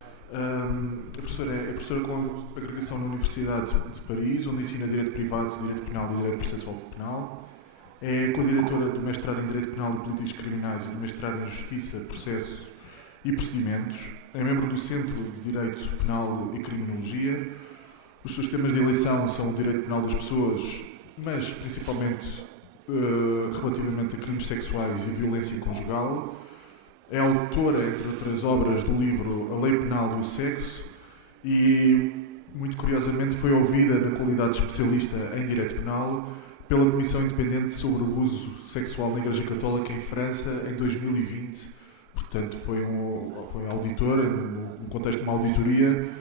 É professora com agregação na Universidade de Paris, onde ensina Direito Privado, Direito Penal e Direito Processual Penal. É co-diretora do mestrado em Direito Penal e Políticas Criminais e do mestrado em Justiça, Processo e Procedimentos. É membro do Centro de Direito Penal e Criminologia. Os seus temas de eleição são o direito penal das pessoas, mas principalmente relativamente a crimes sexuais e violência conjugal. É autora, entre outras obras, do livro A Lei Penal e o Sexo e, muito curiosamente, foi ouvida na qualidade de especialista em Direito Penal pela Comissão Independente sobre o Abuso Sexual na Igreja Católica em França em 2020. Portanto, foi auditora, no contexto de uma auditoria,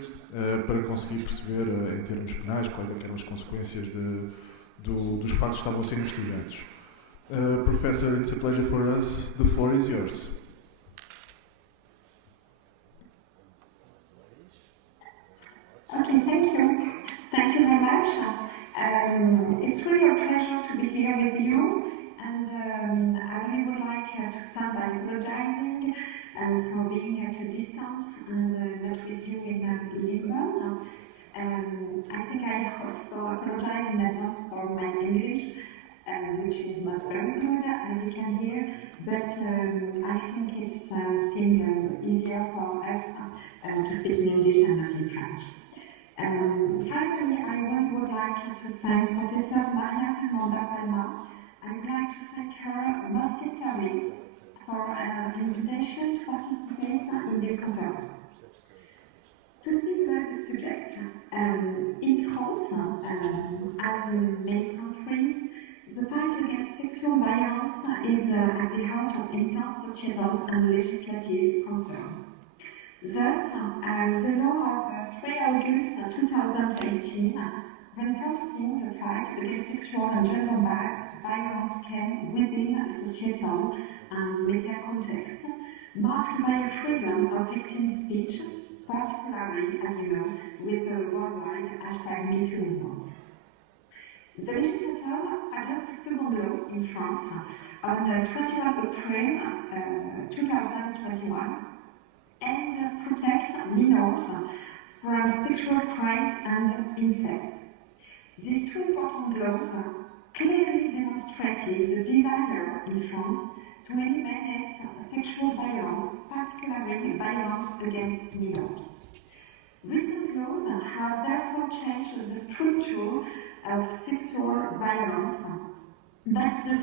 para conseguir perceber, em termos penais, quais eram as consequências dos fatos que estavam a ser investigados. Professor, it's a pleasure for us. The floor is yours. Okay, thank you. Thank you very much. It's really a pleasure to be here with you, and I really would like to start by apologizing for being at a distance and not with you in Lisbon. I think I also apologize in advance for my English, which is not very good, as you can hear, but I think it seemed easier for us to speak in English and not in French. Finally, I would like to thank Professor Maria Fernanda Palma. I would like to thank her most sincerely for the invitation to participate in this conference. To speak about the subject, in France, as in many countries, the fight against sexual violence is at the heart of intense societal and legislative concern. Thus, the law of 3 August 2018 reinforcing the fight against sexual and gender-based violence came within a societal and media context, marked by the freedom of victim speech, particularly, as you know, with the worldwide #MeToo movement. The legislator adopted a second law in France on 21 April 2021 and protect minors from sexual crimes and incest. These two important laws clearly demonstrated the desire in France to eliminate sexual violence, particularly violence against minors. Recent laws have therefore changed the structure of sexual violence, but the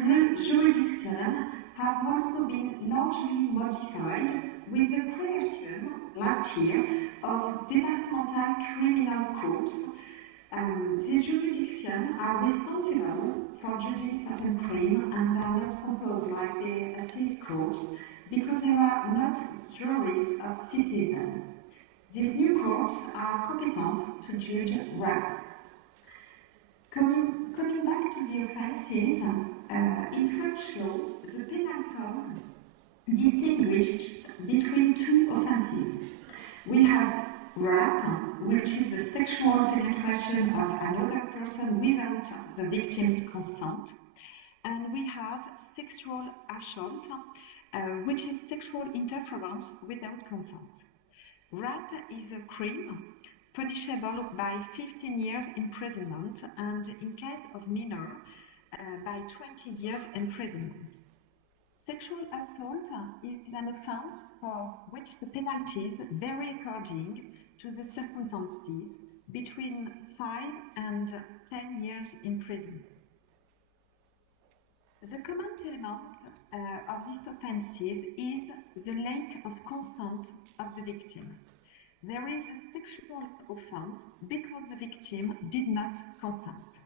jurisdiction have also been largely modified with the creation last year of departmental criminal courts. These jurisdictions are responsible for judging certain crimes and are not composed like the assize courts because they are not juries of citizens. These new courts are competent to judge rapes. Coming back to the offences, in French law, the penal code distinguishes between two offences. We have rape, which is the sexual penetration of another person without the victim's consent, and we have sexual assault, which is sexual interference without consent. Rape is a crime punishable by 15 years imprisonment and, in case of minor, by 20 years imprisonment. Sexual assault is an offense for which the penalties vary according to the circumstances between 5 and 10 years imprisonment. The common element of these offences is the lack of consent of the victim. There is a sexual offense because the victim did not consent.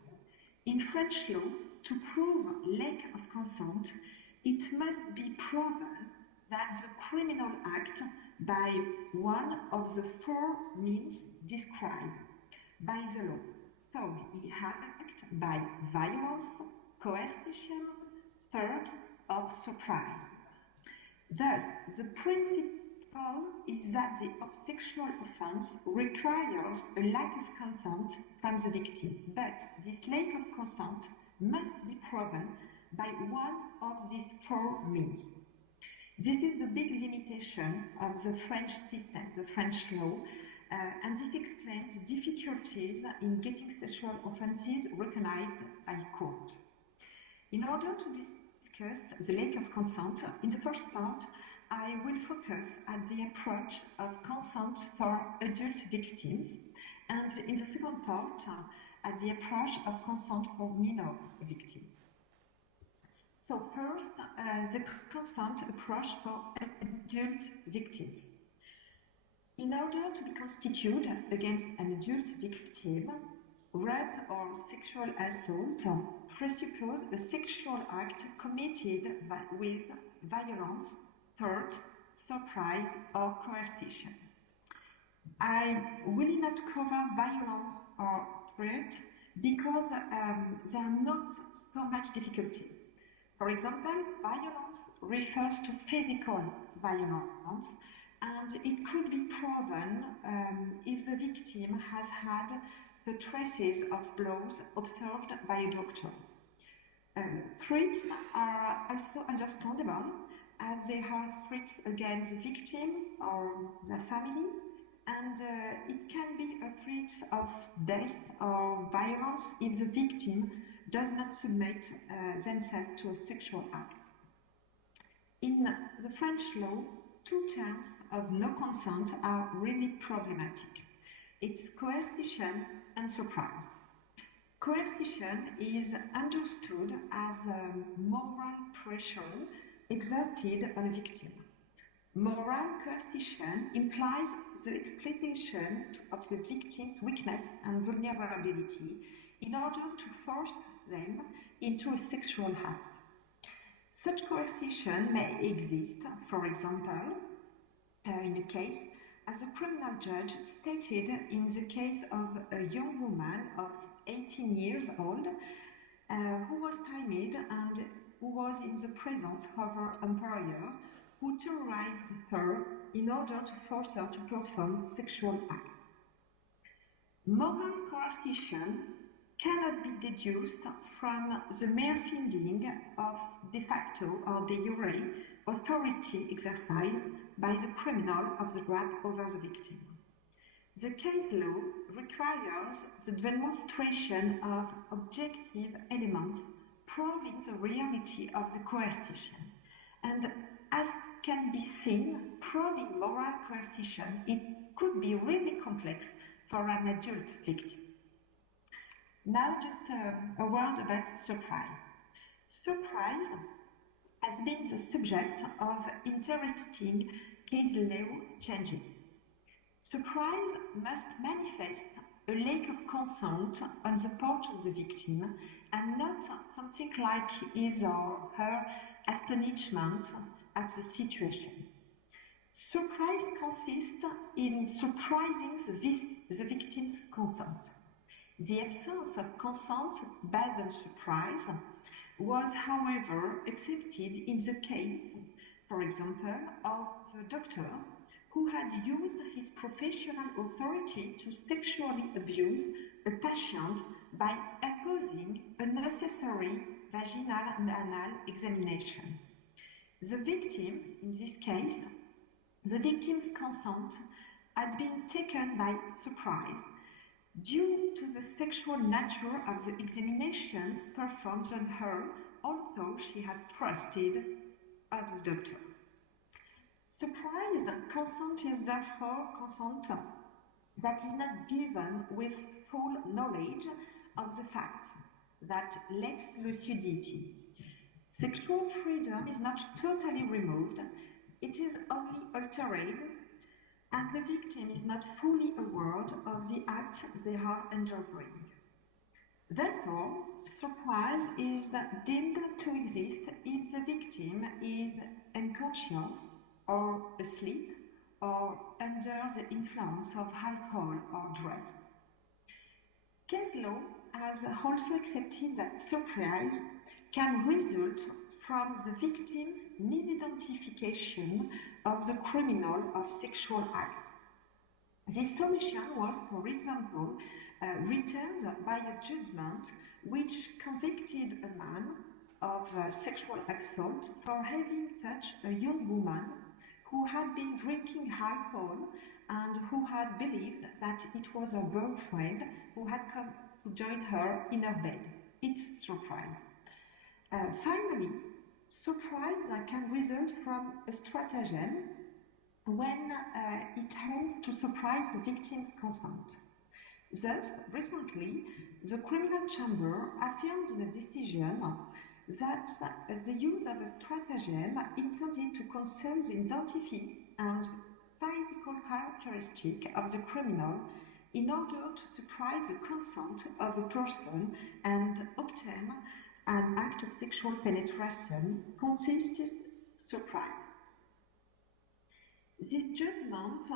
In French law, to prove lack of consent, it must be proven that the criminal act by one of the 4 means described by the law. So he had act by violence, coercion, threat, or surprise. Thus, the principle is that the sexual offense requires a lack of consent from the victim, but this lack of consent must be proven by one of these 4 means. This is a big limitation of the French system, the French law, and this explains the difficulties in getting sexual offences recognized by court. In order to discuss the lack of consent, in the first part, I will focus at the approach of consent for adult victims, and in the second part, at the approach of consent for minor victims. So first, the consent approach for adult victims. In order to be constituted against an adult victim, rape or sexual assault presuppose a sexual act committed with violence, threat, surprise, or coercion. I will not cover violence or threat because there are not so much difficulties. For example, violence refers to physical violence, and it could be proven if the victim has had the traces of blows observed by a doctor. Threats are also understandable as they are threats against the victim or their family, and it can be a threat of death or violence if the victim does not submit themselves to a sexual act. In the French law, two terms of no consent are really problematic. It's coercion and surprise. Coercion is understood as a moral pressure exerted on a victim. Moral coercion implies the exploitation of the victim's weakness and vulnerability in order to force them into a sexual act. Such coercion may exist, for example, in a case, as a criminal judge stated in the case of a young woman of 18 years old who was stymied and who was in the presence of her employer who terrorized her in order to force her to perform sexual acts. Moral coercion cannot be deduced from the mere finding of de facto or de jure authority exercised by the criminal of the rape over the victim. The case law requires the demonstration of objective elements proving the reality of the coercion. And as can be seen, proving moral coercion, it could be really complex for an adult victim. Now just a word about surprise. Surprise has been the subject of interesting case law changes. Surprise must manifest a lack of consent on the part of the victim and not something like his or her astonishment at the situation. Surprise consists in surprising the victim's consent. The absence of consent based on surprise was, however, accepted in the case, for example, of a doctor who had used his professional authority to sexually abuse a patient by opposing a necessary vaginal and anal examination. The victims, in this case, the victim's consent had been taken by surprise due to the sexual nature of the examinations performed on her, although she had trusted of the doctor. Surprised consent is therefore consent that is not given with full knowledge of the facts, that lacks lucidity. Sexual freedom is not totally removed, it is only altered, and the victim is not fully aware of the act they are undergoing. Therefore, surprise is deemed to exist if the victim is unconscious or asleep or under the influence of alcohol or drugs. Case law has also accepted that surprise can result from the victim's misidentification of the criminal of sexual act. This solution was, for example, returned by a judgment which convicted a man of sexual assault for having touched a young woman who had been drinking alcohol and who had believed that it was her boyfriend who had come to join her in her bed. It's surprise. Finally, surprise can result from a stratagem when it aims to surprise the victim's consent. Thus, recently, the criminal chamber affirmed in a decision that the use of a stratagem intended to conceal the identity and physical characteristic of the criminal in order to surprise the consent of a person and obtain an act of sexual penetration consisted surprise. This judgment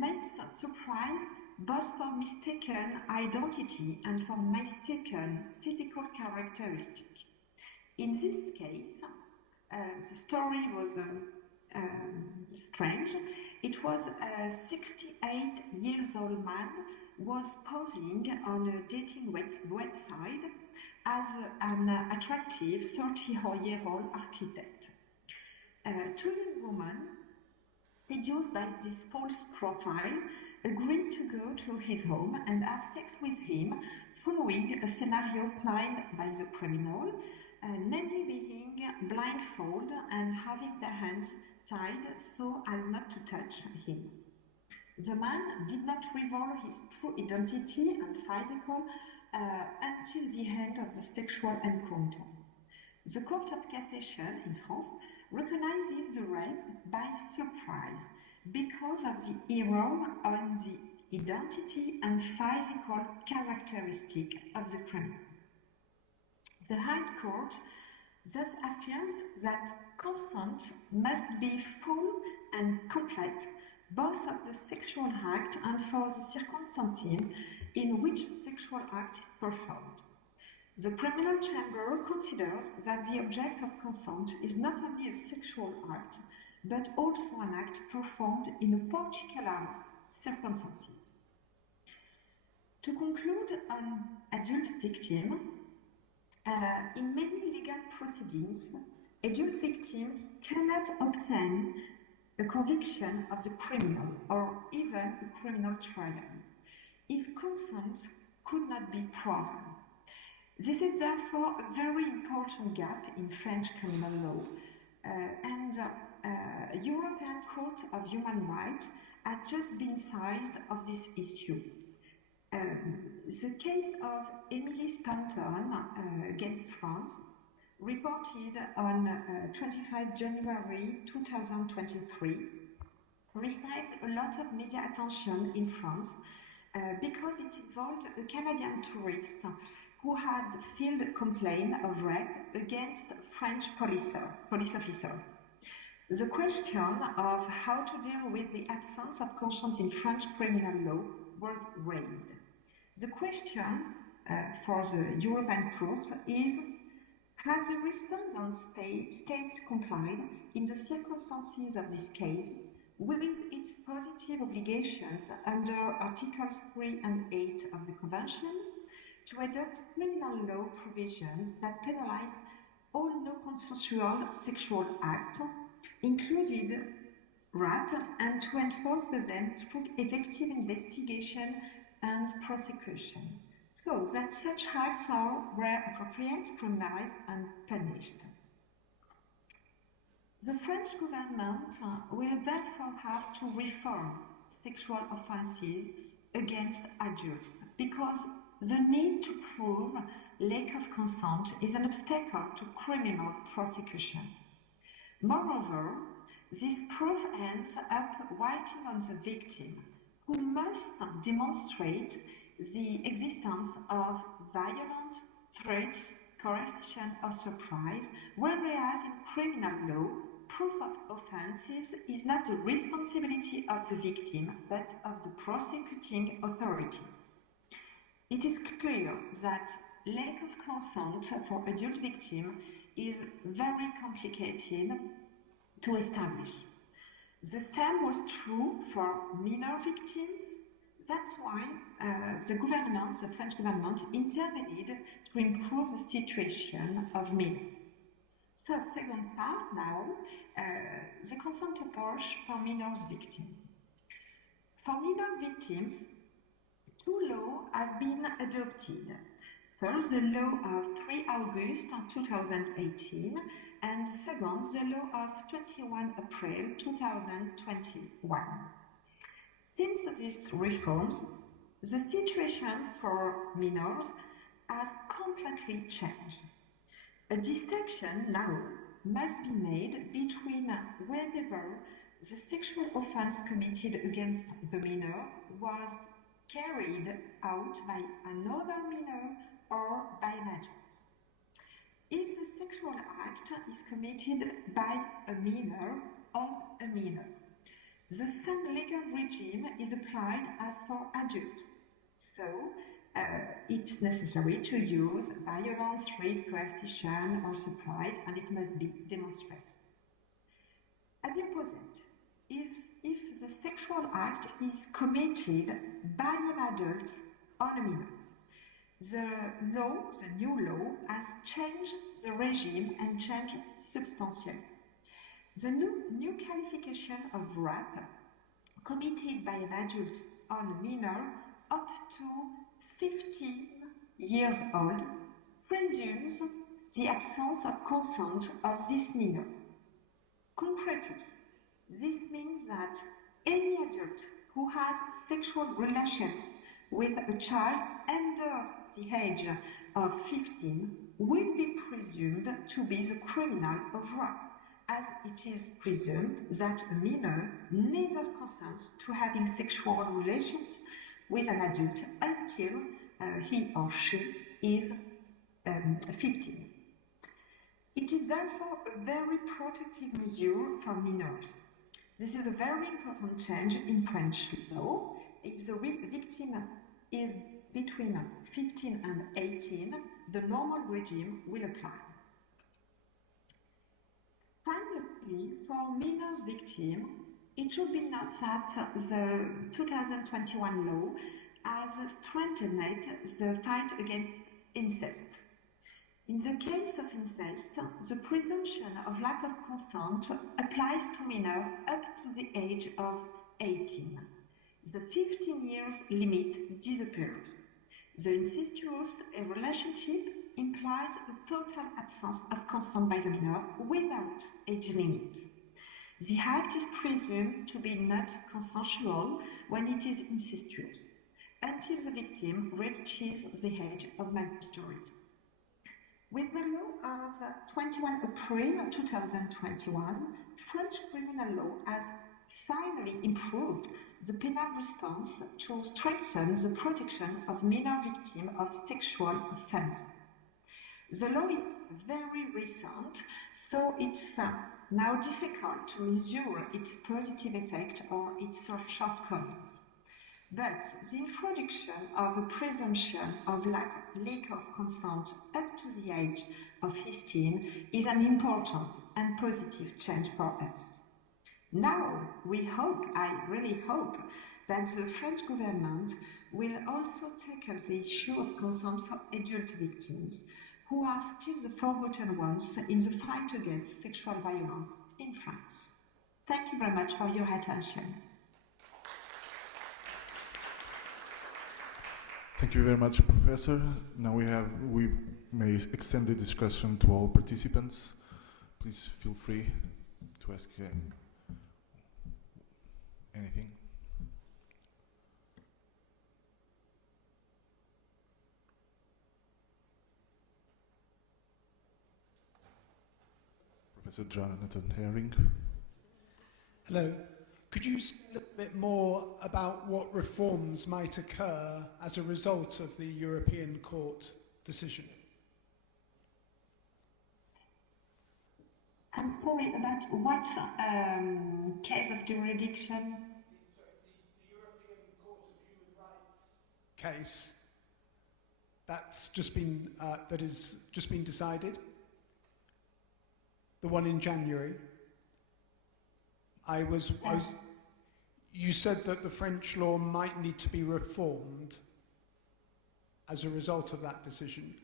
makes surprise both for mistaken identity and for mistaken physical characteristic. In this case, the story was strange. It was a 68-year-old man was posing on a dating website as an attractive 30-year-old architect. Two young women, seduced by this false profile, agreed to go to his home and have sex with him following a scenario planned by the criminal, namely being blindfolded and having their hands tied so as not to touch him. The man did not reveal his true identity and physical until the end of the sexual encounter. The Court of Cassation in France recognizes the rape by surprise because of the error on the identity and physical characteristic of the criminal. The High Court thus affirms that consent must be full and complete both of the sexual act and for the circumstances in which the sexual act is performed. The criminal chamber considers that the object of consent is not only a sexual act, but also an act performed in a particular circumstances. To conclude on adult victim, in many legal proceedings, adult victims cannot obtain a conviction of the criminal or even a criminal trial if consent could not be proven. This is therefore a very important gap in French criminal law, and European Court of Human Rights had just been seized of this issue. The case of Emily Spanton against France, reported on 25 January 2023, received a lot of media attention in France because it involved a Canadian tourist who had filed a complaint of rape against a French police officer. The question of how to deal with the absence of consent in French criminal law was raised. The question for the European Court is, has the respondent state complied in the circumstances of this case with its positive obligations under Articles 3 and 8 of the Convention to adopt criminal law provisions that penalize all non-consensual sexual acts, including rape, and to enforce them through effective investigation and prosecution, so that such acts are, where appropriate, criminalized and punished. The French government will therefore have to reform sexual offences against adults because the need to prove lack of consent is an obstacle to criminal prosecution. Moreover, this proof ends up waiting on the victim, who must demonstrate the existence of violence, threats, coercion, or surprise, whereas in criminal law, proof of offences is not the responsibility of the victim, but of the prosecuting authority. It is clear that lack of consent for adult victim is very complicated to establish. The same was true for minor victims, That's why the French government, intervened to improve the situation of minors. So, second part now, the consent approach for minors victims. For minor victims, two laws have been adopted. First, the law of 3 August 2018, and second, the law of 21 April 2021. Since these reforms, the situation for minors has completely changed. A distinction now must be made between whether the sexual offense committed against the minor was carried out by another minor or by an adult. If the sexual act is committed by a minor on a minor, the same legal regime is applied as for adults. So, it's necessary to use violence, threat, coercion, or surprise, and it must be demonstrated. At the opposite is if the sexual act is committed by an adult on a minor. The new law, has changed the regime and changed substantially. The new qualification of rape committed by an adult on a minor up to 15 years old presumes the absence of consent of this minor. Concretely, this means that any adult who has sexual relations with a child under the age of 15 will be presumed to be the criminal of rape, as it is presumed that a minor never consents to having sexual relations with an adult until he or she is 15. It is therefore a very protective measure for minors. This is a very important change in French law. If the victim is between 15 and 18, the normal regime will apply. Finally, for minors victims, it should be noted that the 2021 law has strengthened the fight against incest. In the case of incest, the presumption of lack of consent applies to minors up to the age of 18. The 15 years limit disappears. The incestuous relationship implies a total absence of consent by the minor without age limit. The act is presumed to be not consensual when it is incestuous, until the victim reaches the age of majority. With the law of 21 April 2021, French criminal law has finally improved the penal response to strengthen the protection of minor victims of sexual offences. The law is very recent, so it's now difficult to measure its positive effect or its shortcomings. But the introduction of a presumption of lack of consent up to the age of 15 is an important and positive change for us. Now, I really hope, that the French government will also tackle the issue of consent for adult victims, who are still the forgotten ones in the fight against sexual violence in France. Thank you very much for your attention. Thank you very much, Professor. Now we may extend the discussion to all participants. Please feel free to ask anything. Professor Jonathan Herring. Hello. Could you say a little bit more about what reforms might occur as a result of the European Court decision? I'm sorry, about what case of jurisdiction? The European Court of Human Rights case that's just been that has just been decided. The one in January. you said that the French law might need to be reformed as a result of that decision.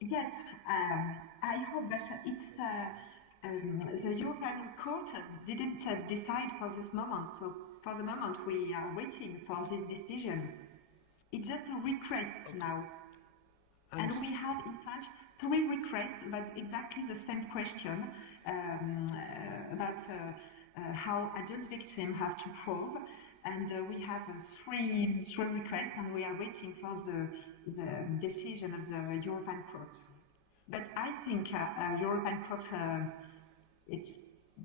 Yes, I hope that it's the European Court didn't decide for this moment. So for the moment, we are waiting for this decision. It's just a request now. And we have, in French, 3 requests about exactly the same question about how adult victims have to prove. And we have 3 requests, and we are waiting for the decision of the European Court. But I think European Court, it's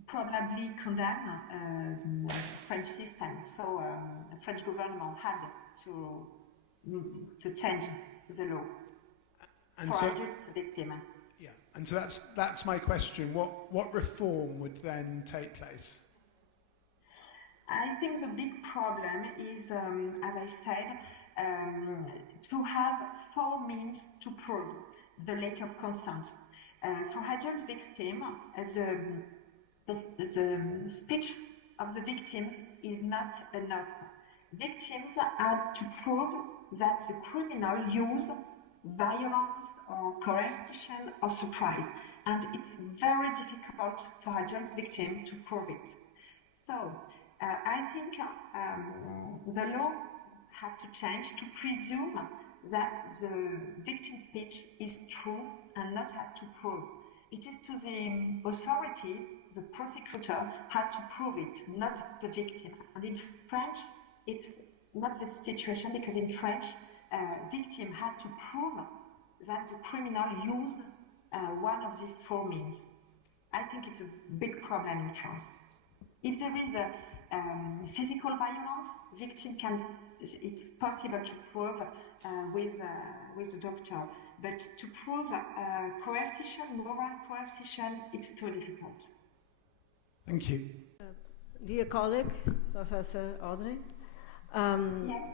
probably condemn French system. So the French government had to change the law. And for so, adult victims. yeah, and so that's my question. What reform would then take place? I think the big problem is, as I said, to have 4 means to prove the lack of consent. For adult victims, the speech of the victims is not enough. Victims have to prove that the criminal used violence or coercion or surprise, and it's very difficult for adult victims to prove it. So I think the law had to change to presume that the victim's speech is true and not had to prove. It is to the authority, the prosecutor had to prove it, not the victim. And in French, it's not the situation, because in French, victim had to prove that the criminal used one of these 4 means. I think it's a big problem in France. If there is a physical violence, victim can, it's possible to prove with the doctor, but to prove coercion, moral coercion, it's too difficult. Thank you. Dear colleague, Professor Audrey, Yes.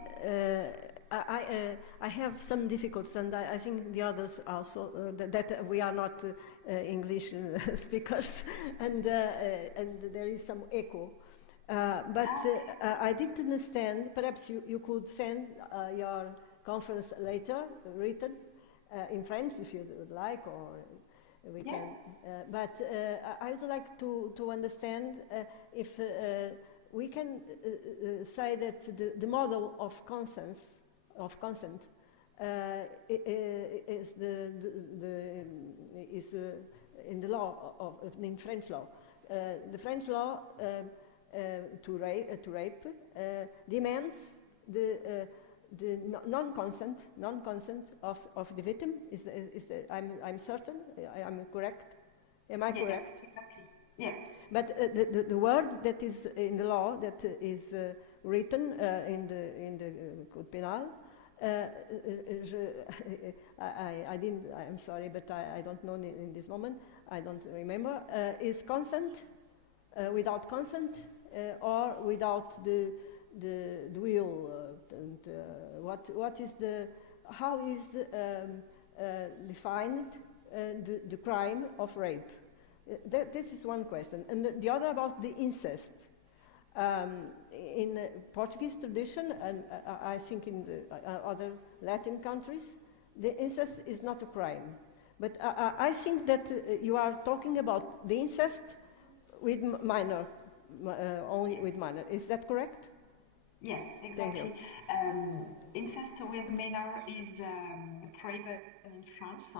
I have some difficulties, and I think the others also, that we are not English speakers, and there is some echo. But I didn't understand, perhaps you could send your conference later, written, in French if you would like, or we Yes. can. But I would like to understand if we can say that the model of consent is in the law in French law. The French law to rape demands the non-consent of the victim. I'm certain. I'm correct. Am I correct? Yes, exactly. Yes. But the word that is in the law, that is written in the Code Penal, I'm sorry, but I don't know in this moment, I don't remember, is consent, without consent, or without the will, and what is how is defined the crime of rape? This is one question. And the other about the incest. In Portuguese tradition, and I think in the other Latin countries, the incest is not a crime. But I think that you are talking about the incest with minor, only with minor. Is that correct? Yes, exactly. Incest with minor is prohibited in France,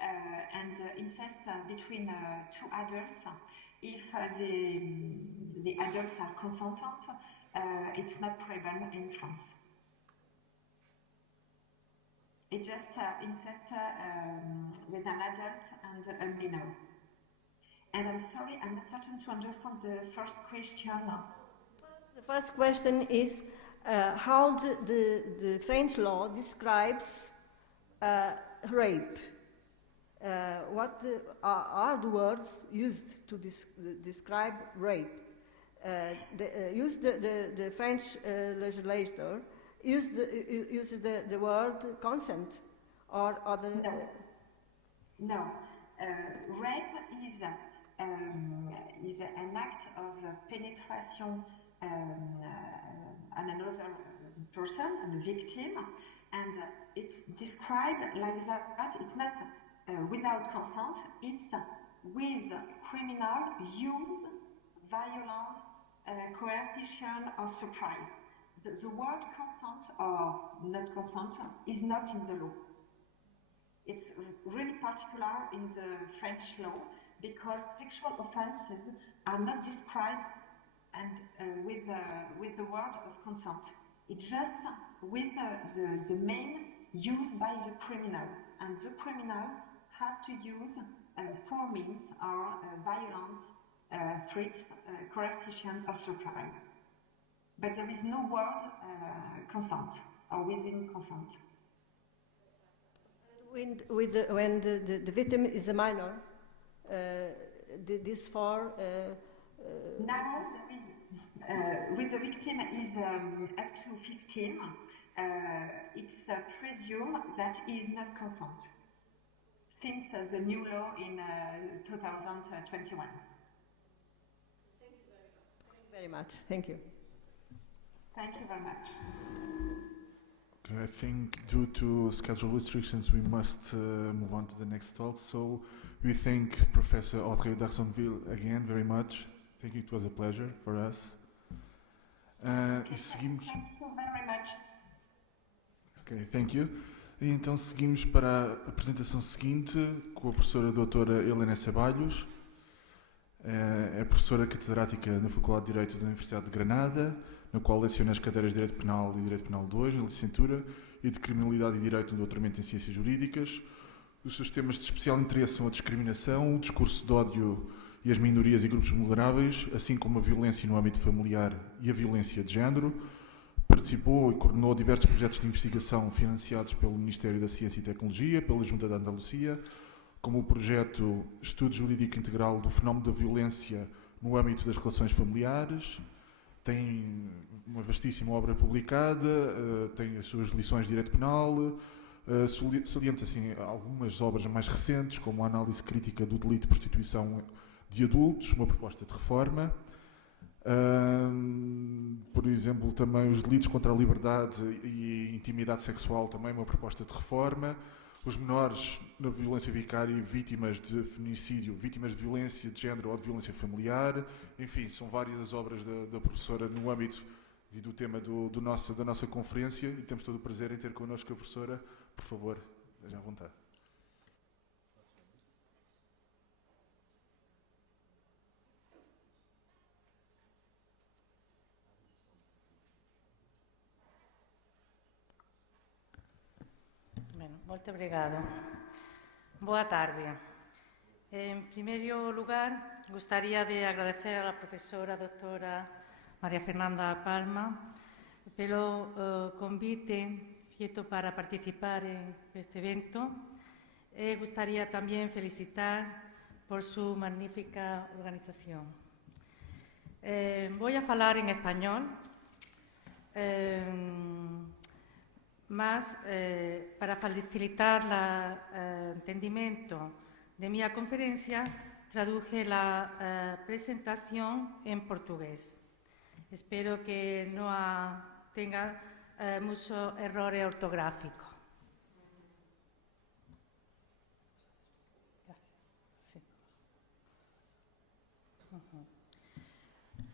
and incest between 2 adults, if the adults are consentant, it's not prohibited in France. It's just incest with an adult and a minor. And I'm sorry, I'm not certain to understand the first question. The first question is how the French law describes rape. What are the words used to describe rape? The French legislator used the word consent or other. No. Rape is is an act of penetration on another person, on a victim, and it's described like that. It's not without consent, it's with criminal use, violence, coercion or surprise. The word consent or not consent is not in the law. It's really particular in the French law because sexual offenses are not described and with the word of consent. It's just with the main used by the criminal, and the criminal have to use four means or violence, threats, coercion or surprise. But there is no word consent or within consent. When the victim is a minor, this for... Now, there is, with the victim is up to 15, it's presumed that is not consent, since the new law in 2021. Thank you very much. Thank you. Thank you very much. Okay, I think due to schedule restrictions, we must move on to the next talk. So we thank Professor Audrey d'Arsonville again very much. I think it was a pleasure for us. E seguimos... Thank you very much. Ok, thank you. E então seguimos para a apresentação seguinte com a professora doutora Helena Ceballos. É professora catedrática na Faculdade de Direito da Universidade de Granada, na qual leciona as cadeiras de Direito Penal e Direito Penal 2, na licenciatura, e de Criminalidade e Direito no doutoramento em Ciências Jurídicas. Os seus temas de especial interesse são a discriminação, o discurso de ódio e as minorias e grupos vulneráveis, assim como a violência no âmbito familiar e a violência de género. Participou e coordenou diversos projetos de investigação financiados pelo Ministério da Ciência e Tecnologia, pela Junta de Andalucia, como o projeto Estudo Jurídico Integral do Fenómeno da Violência no âmbito das relações familiares. Tem uma vastíssima obra publicada, tem as suas lições de Direito Penal, salienta assim, algumas obras mais recentes, como a Análise Crítica do Delito de Prostituição de Adultos, uma proposta de reforma. Por exemplo, também os delitos contra a liberdade e intimidade sexual, também uma proposta de reforma. Os menores na violência vicária e vítimas de feminicídio, vítimas de violência de género ou de violência familiar. Enfim, são várias as obras da professora no âmbito e do tema da nossa conferência, e temos todo o prazer em ter connosco a professora. Por favor, esteja à vontade. Muito obrigado. Boa tarde. En primeiro lugar, gostaria de agradecer a profesora doutora María Fernanda Palma pelo convite feito para participar en este evento. Gostaria tamén felicitar por su magnífica organización. Voy a falar en español, mas para facilitar el entendimiento de mi conferencia traduje la presentación en portugués. Espero que no tenga muchos errores ortográficos.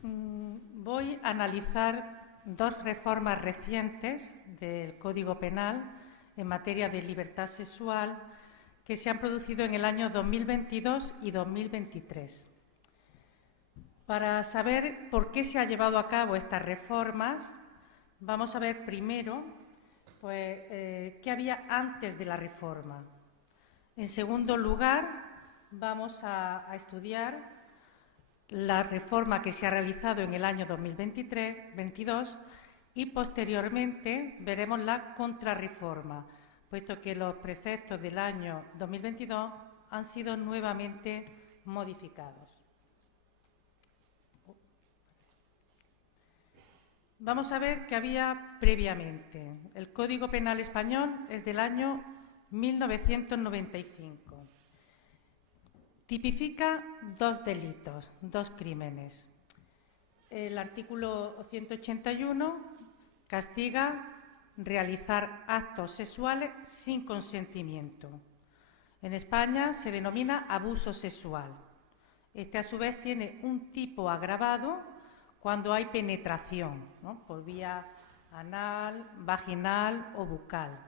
Voy a analizar dos reformas recientes del Código Penal en materia de libertad sexual que se han producido en el año 2022 y 2023. Para saber por qué se han llevado a cabo estas reformas, vamos a ver primero qué había antes de la reforma. En segundo lugar, vamos a estudiar la reforma que se ha realizado en el año 2022 y posteriormente veremos la contrarreforma, puesto que los preceptos del año 2022 han sido nuevamente modificados. Vamos a ver qué había previamente. El Código Penal español es del año 1995. tipifica dos delitos, dos crímenes. El artículo 181 castiga realizar actos sexuales sin consentimiento. En España se denomina abuso sexual. Este, a su vez, tiene un tipo agravado cuando hay penetración, ¿no?, por vía anal, vaginal o bucal.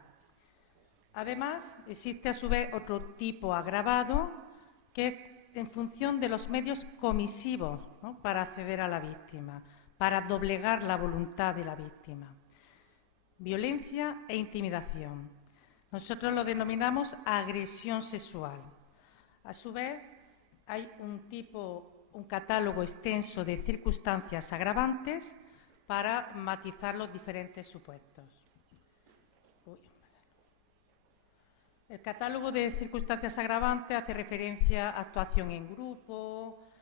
Además, existe a su vez otro tipo agravado que es en función de los medios comisivos, ¿no?, para acceder a la víctima, para doblegar la voluntad de la víctima. Violencia e intimidación. Nosotros lo denominamos agresión sexual. A su vez, hay un catálogo extenso de circunstancias agravantes para matizar los diferentes supuestos. El catálogo de circunstancias agravantes hace referencia a actuación en grupo,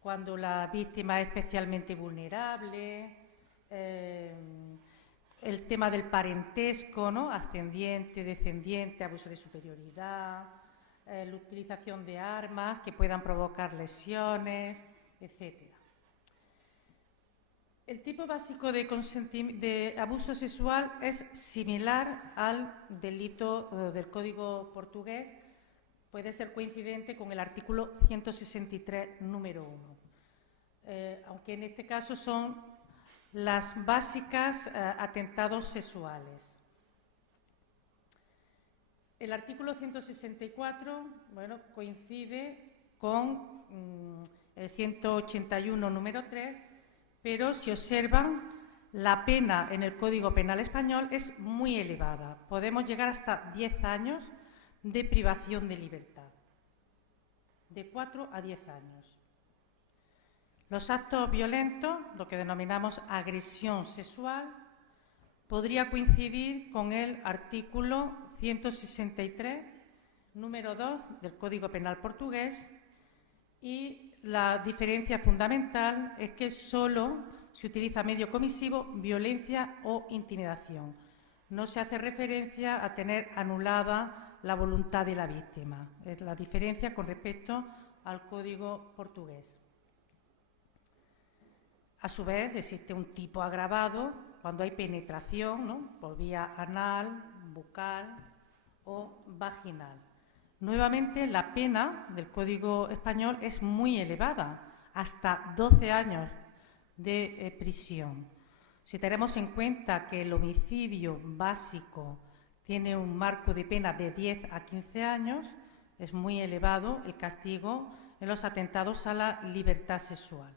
cuando la víctima es especialmente vulnerable, el tema del parentesco, ¿no?, ascendiente, descendiente, abuso de superioridad, la utilización de armas que puedan provocar lesiones, etc. El tipo básico de abuso sexual es similar al delito del Código portugués, puede ser coincidente con el artículo 163, número 1, aunque en este caso son las básicas atentados sexuales. El artículo 164, bueno, coincide con el 181, número 3, pero si observan, la pena en el Código Penal español es muy elevada. Podemos llegar hasta 10 años de privación de libertad, de 4 a 10 años. Los actos violentos, lo que denominamos agresión sexual, podría coincidir con el artículo 163, número 2 del Código Penal portugués, y la diferencia fundamental es que solo se utiliza medio comisivo, violencia o intimidación. No se hace referencia a tener anulada la voluntad de la víctima. Es la diferencia con respecto al Código portugués. A su vez, existe un tipo agravado cuando hay penetración, ¿no?, por vía anal, bucal o vaginal. Nuevamente, la pena del Código español es muy elevada, hasta 12 años de prisión. Si tenemos en cuenta que el homicidio básico tiene un marco de pena de 10 a 15 años, es muy elevado el castigo en los atentados a la libertad sexual.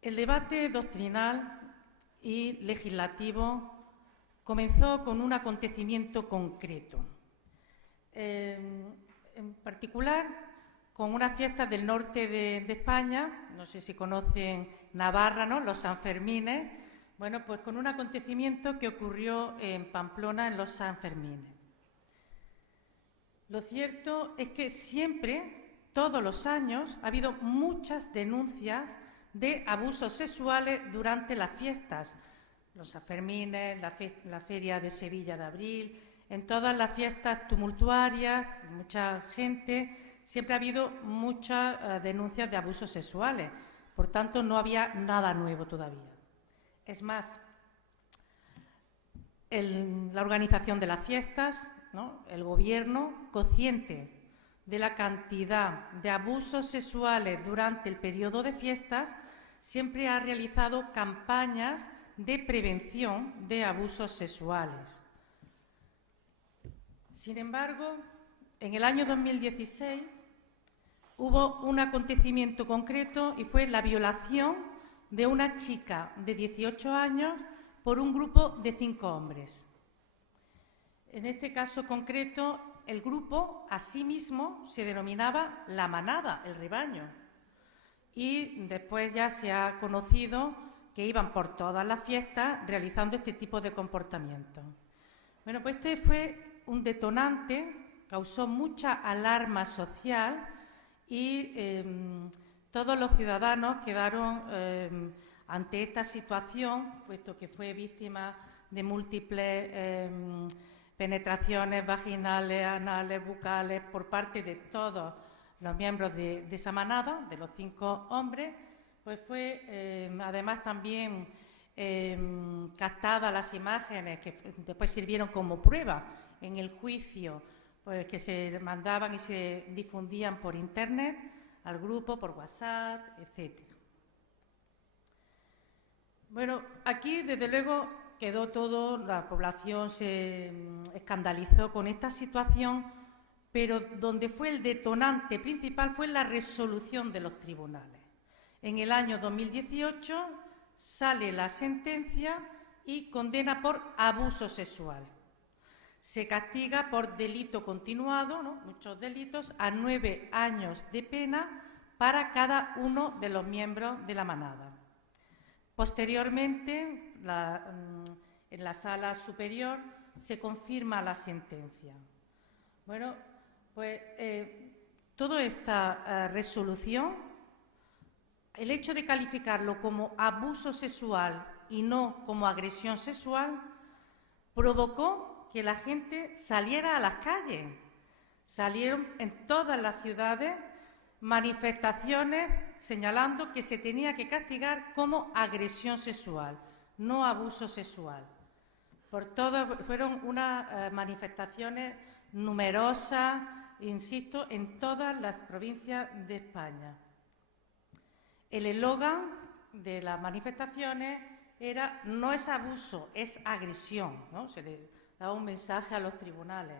El debate doctrinal y legislativo comenzó con un acontecimiento concreto, en particular con unas fiestas del norte de España, no sé si conocen Navarra, ¿no?, los Sanfermines, bueno, pues con un acontecimiento que ocurrió en Pamplona en los Sanfermines. Lo cierto es que siempre, todos los años, ha habido muchas denuncias de abusos sexuales durante las fiestas, los Sanfermines, la Feria de Sevilla de abril, en todas las fiestas tumultuarias, mucha gente, siempre ha habido muchas denuncias de abusos sexuales. Por tanto, no había nada nuevo todavía. Es más, la organización de las fiestas, ¿no?, el Gobierno, consciente de la cantidad de abusos sexuales durante el periodo de fiestas, siempre ha realizado campañas de prevención de abusos sexuales. Sin embargo, en el año 2016 hubo un acontecimiento concreto y fue la violación de una chica de 18 años por un grupo de 5 hombres. En este caso concreto, el grupo a sí mismo se denominaba la manada, el rebaño, y después ya se ha conocido que iban por todas las fiestas realizando este tipo de comportamiento. Bueno, pues este fue un detonante, causó mucha alarma social y todos los ciudadanos quedaron ante esta situación, puesto que fue víctima de múltiples penetraciones vaginales, anales, bucales, por parte de todos los miembros de esa manada, de los 5 hombres, pues fue además también captadas las imágenes que después sirvieron como prueba en el juicio, pues que se mandaban y se difundían por Internet, al grupo, por WhatsApp, etc. Bueno, aquí desde luego quedó todo, la población se escandalizó con esta situación, pero donde fue el detonante principal fue la resolución de los tribunales. En el año 2018 sale la sentencia y condena por abuso sexual. Se castiga por delito continuado, ¿no?, muchos delitos, a 9 años de pena para cada uno de los miembros de la manada. Posteriormente, en la sala superior se confirma la sentencia. Bueno, pues toda esta resolución, el hecho de calificarlo como abuso sexual y no como agresión sexual, provocó que la gente saliera a las calles. Salieron en todas las ciudades manifestaciones señalando que se tenía que castigar como agresión sexual, no abuso sexual. Fueron unas manifestaciones numerosas, insisto, en todas las provincias de España. El eslogan de las manifestaciones era "no es abuso, es agresión", ¿no? Se le daba un mensaje a los tribunales.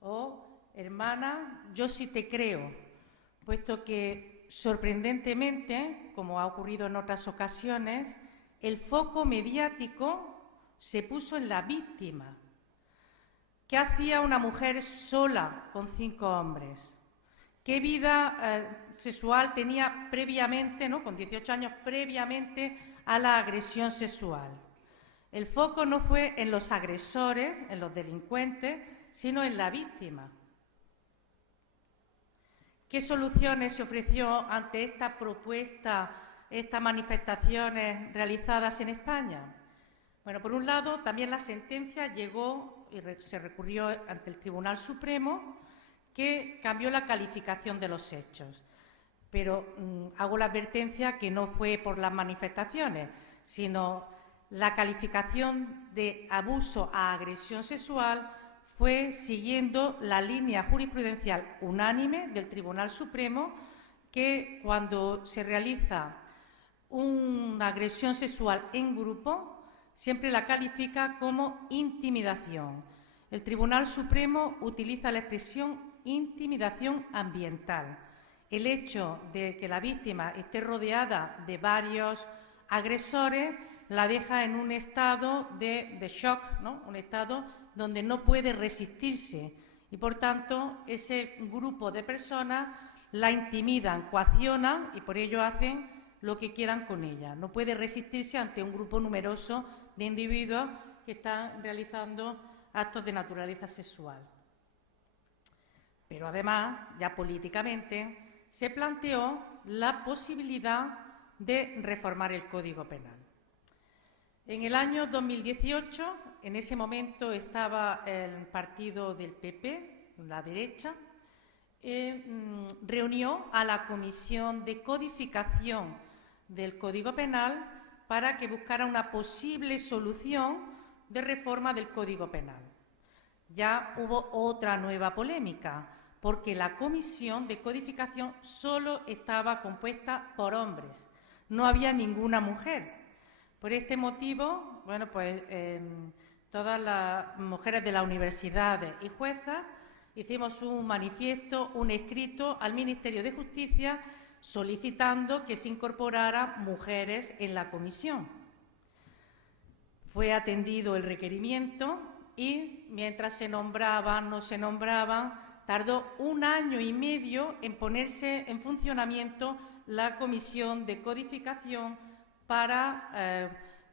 O "hermana, yo sí te creo", puesto que sorprendentemente, como ha ocurrido en otras ocasiones, el foco mediático se puso en la víctima. ¿Qué hacía una mujer sola con 5 hombres? ¿Qué vida sexual tenía previamente, ¿no?, con 18 años, previamente a la agresión sexual? El foco no fue en los agresores, en los delincuentes, sino en la víctima. ¿Qué soluciones se ofreció ante esta propuesta, estas manifestaciones realizadas en España? Bueno, por un lado, también la sentencia llegó y se recurrió ante el Tribunal Supremo, que cambió la calificación de los hechos. Pero hago la advertencia que no fue por las manifestaciones, sino la calificación de abuso a agresión sexual fue siguiendo la línea jurisprudencial unánime del Tribunal Supremo, que cuando se realiza una agresión sexual en grupo, siempre la califica como intimidación. El Tribunal Supremo utiliza la expresión intimidación ambiental. El hecho de que la víctima esté rodeada de varios agresores la deja en un estado de shock, ¿no?, un estado donde no puede resistirse y, por tanto, ese grupo de personas la intimidan, coaccionan y por ello hacen lo que quieran con ella. No puede resistirse ante un grupo numeroso de individuos que están realizando actos de naturaleza sexual. Pero además, ya políticamente, se planteó la posibilidad de reformar el Código Penal. En el año 2018, en ese momento estaba el partido del PP, la derecha, reunió a la Comisión de Codificación del Código Penal para que buscara una posible solución de reforma del Código Penal. Ya hubo otra nueva polémica, porque la Comisión de Codificación solo estaba compuesta por hombres, no había ninguna mujer. Por este motivo, bueno, pues todas las mujeres de la universidad y juezas hicimos un manifiesto, un escrito al Ministerio de Justicia solicitando que se incorporaran mujeres en la comisión. Fue atendido el requerimiento y mientras se nombraban, no se nombraban, tardó 1 año y medio en ponerse en funcionamiento la Comisión de Codificación para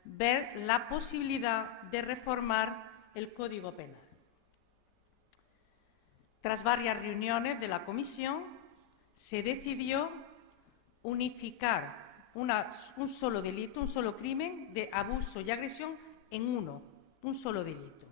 ver la posibilidad de reformar el Código Penal. Tras varias reuniones de la Comisión, se decidió unificar un solo delito, un solo crimen de abuso y agresión en un solo delito.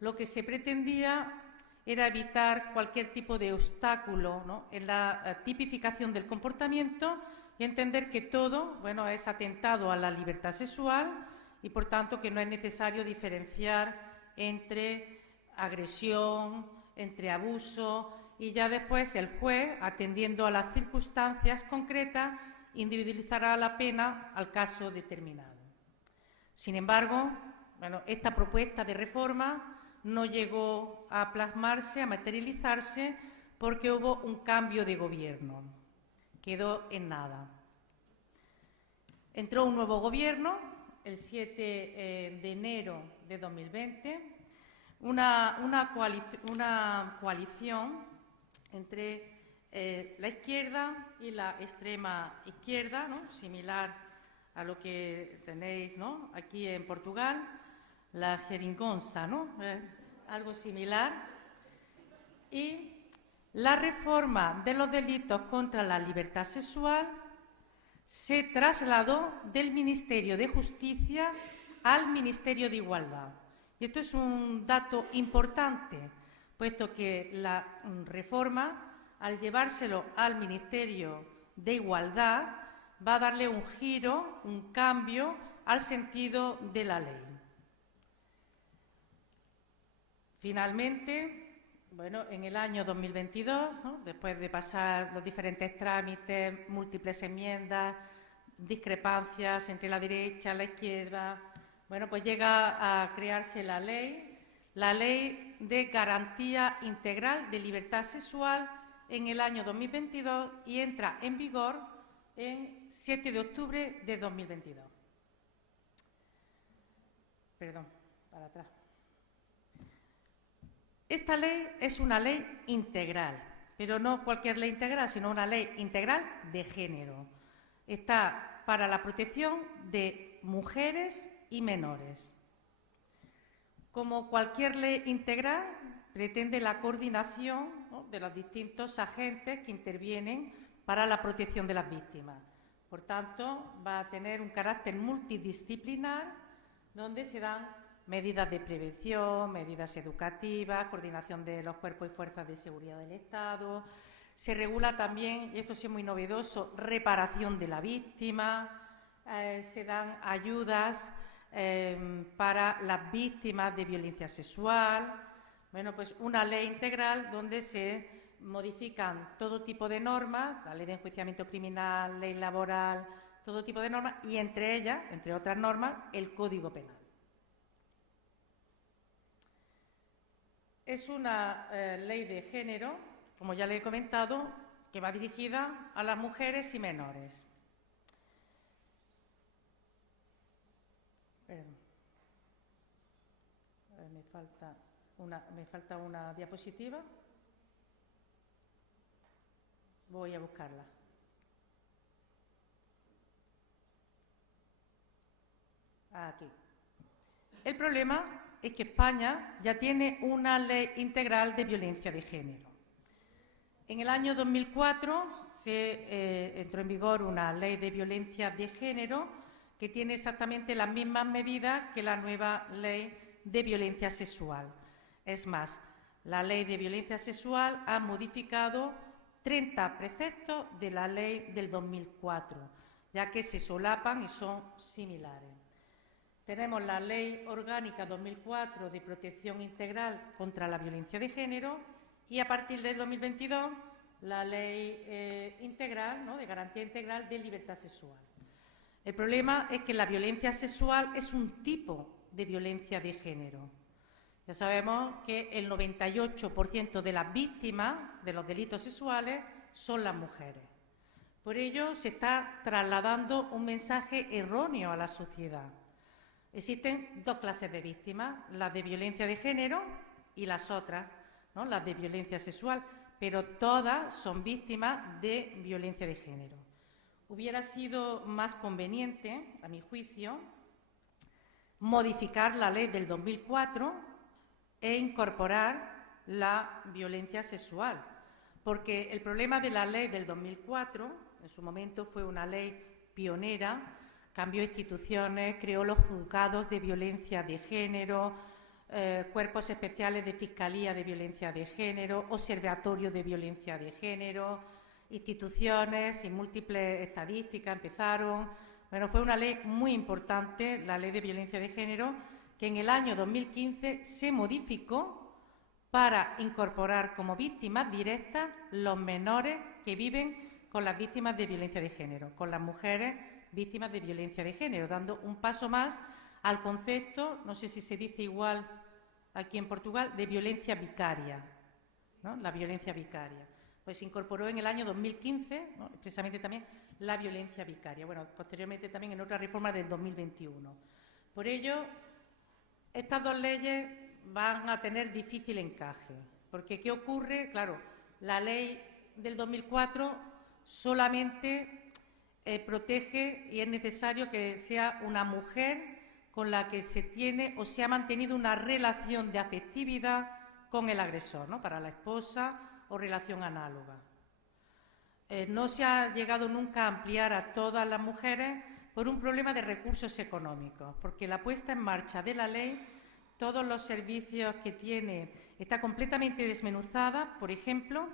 lo que se pretendía era evitar cualquier tipo de obstáculo, ¿no?, en la tipificación del comportamiento y entender que todo, bueno, es atentado a la libertad sexual y, por tanto, que no es necesario diferenciar entre agresión, entre abuso, y ya después el juez, atendiendo a las circunstancias concretas, individualizará la pena al caso determinado. Sin embargo, bueno, esta propuesta de reforma no llegó a plasmarse, a materializarse, porque hubo un cambio de gobierno. Quedó en nada. Entró un nuevo gobierno el 7 de enero de 2020, una coalición entre la izquierda y la extrema izquierda, ¿no?, similar a lo que tenéis, ¿no?, aquí en Portugal, la jeringonza, ¿no?, algo similar. Y la reforma de los delitos contra la libertad sexual se trasladó del Ministerio de Justicia al Ministerio de Igualdad. Y esto es un dato importante, puesto que la reforma, al llevárselo al Ministerio de Igualdad, va a darle un giro, un cambio al sentido de la ley. Finalmente, bueno, en el año 2022, ¿no?, después de pasar los diferentes trámites, múltiples enmiendas, discrepancias entre la derecha y la izquierda, bueno, pues llega a crearse la Ley de Garantía Integral de Libertad Sexual en el año 2022 y entra en vigor en 7 de octubre de 2022. Perdón, para atrás. Esta ley es una ley integral, pero no cualquier ley integral, sino una ley integral de género. Está para la protección de mujeres y menores. Como cualquier ley integral, pretende la coordinación, ¿no?, de los distintos agentes que intervienen para la protección de las víctimas. Por tanto, va a tener un carácter multidisciplinar, donde se dan medidas de prevención, medidas educativas, coordinación de los cuerpos y fuerzas de seguridad del Estado. Se regula también, y esto sí es muy novedoso, reparación de la víctima. Se dan ayudas para las víctimas de violencia sexual. Bueno, pues una ley integral donde se modifican todo tipo de normas, la ley de enjuiciamiento criminal, ley laboral, todo tipo de normas, y entre ellas, entre otras normas, el Código Penal. Es una ley de género, como ya le he comentado, que va dirigida a las mujeres y menores. Me falta una diapositiva. Voy a buscarla. Aquí. El problema es que España ya tiene una ley integral de violencia de género. En el año 2004 entró en vigor una ley de violencia de género que tiene exactamente las mismas medidas que la nueva ley de violencia sexual. Es más, la ley de violencia sexual ha modificado 30 preceptos de la ley del 2004, ya que se solapan y son similares. Tenemos la Ley Orgánica 2004 de Protección Integral contra la Violencia de Género y, a partir del 2022, la Ley Integral, ¿no?, de Garantía Integral de Libertad Sexual. El problema es que la violencia sexual es un tipo de violencia de género. Ya sabemos que el 98% de las víctimas de los delitos sexuales son las mujeres. Por ello, se está trasladando un mensaje erróneo a la sociedad. Existen dos clases de víctimas, las de violencia de género y las otras, ¿no?, las de violencia sexual, pero todas son víctimas de violencia de género. Hubiera sido más conveniente, a mi juicio, modificar la ley del 2004 e incorporar la violencia sexual, porque el problema de la ley del 2004, en su momento fue una ley pionera, cambió instituciones, creó los juzgados de violencia de género, cuerpos especiales de Fiscalía de Violencia de Género, Observatorio de Violencia de Género, instituciones y múltiples estadísticas empezaron. Bueno, fue una ley muy importante, la Ley de Violencia de Género, que en el año 2015 se modificó para incorporar como víctimas directas los menores que viven con las víctimas de violencia de género, con las mujeres víctimas de violencia de género, dando un paso más al concepto, no sé si se dice igual aquí en Portugal, de violencia vicaria, ¿no? La violencia vicaria. Pues se incorporó en el año 2015, ¿no? Expresamente también la violencia vicaria. Bueno, posteriormente también en otra reforma del 2021. Por ello, estas dos leyes van a tener difícil encaje, porque ¿qué ocurre? Claro, la ley del 2004 solamente protege y es necesario que sea una mujer con la que se tiene o se ha mantenido una relación de afectividad con el agresor, ¿no? Para la esposa o relación análoga. No se ha llegado nunca a ampliar a todas las mujeres por un problema de recursos económicos, porque la puesta en marcha de la ley, todos los servicios que tiene, está completamente desmenuzada. Por ejemplo,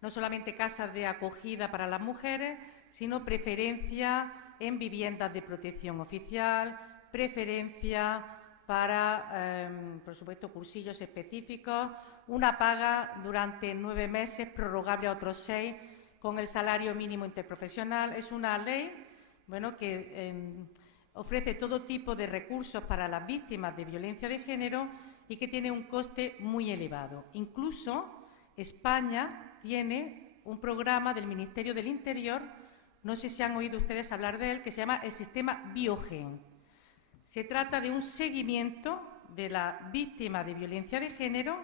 no solamente casas de acogida para las mujeres, sino preferencia en viviendas de protección oficial, preferencia para, por supuesto, cursillos específicos, una paga durante 9 meses, prorrogable a otros 6, con el salario mínimo interprofesional. Es una ley, bueno, que ofrece todo tipo de recursos para las víctimas de violencia de género y que tiene un coste muy elevado. Incluso España tiene un programa del Ministerio del Interior, no sé si han oído ustedes hablar de él, que se llama el sistema Biogen. Se trata de un seguimiento de la víctima de violencia de género,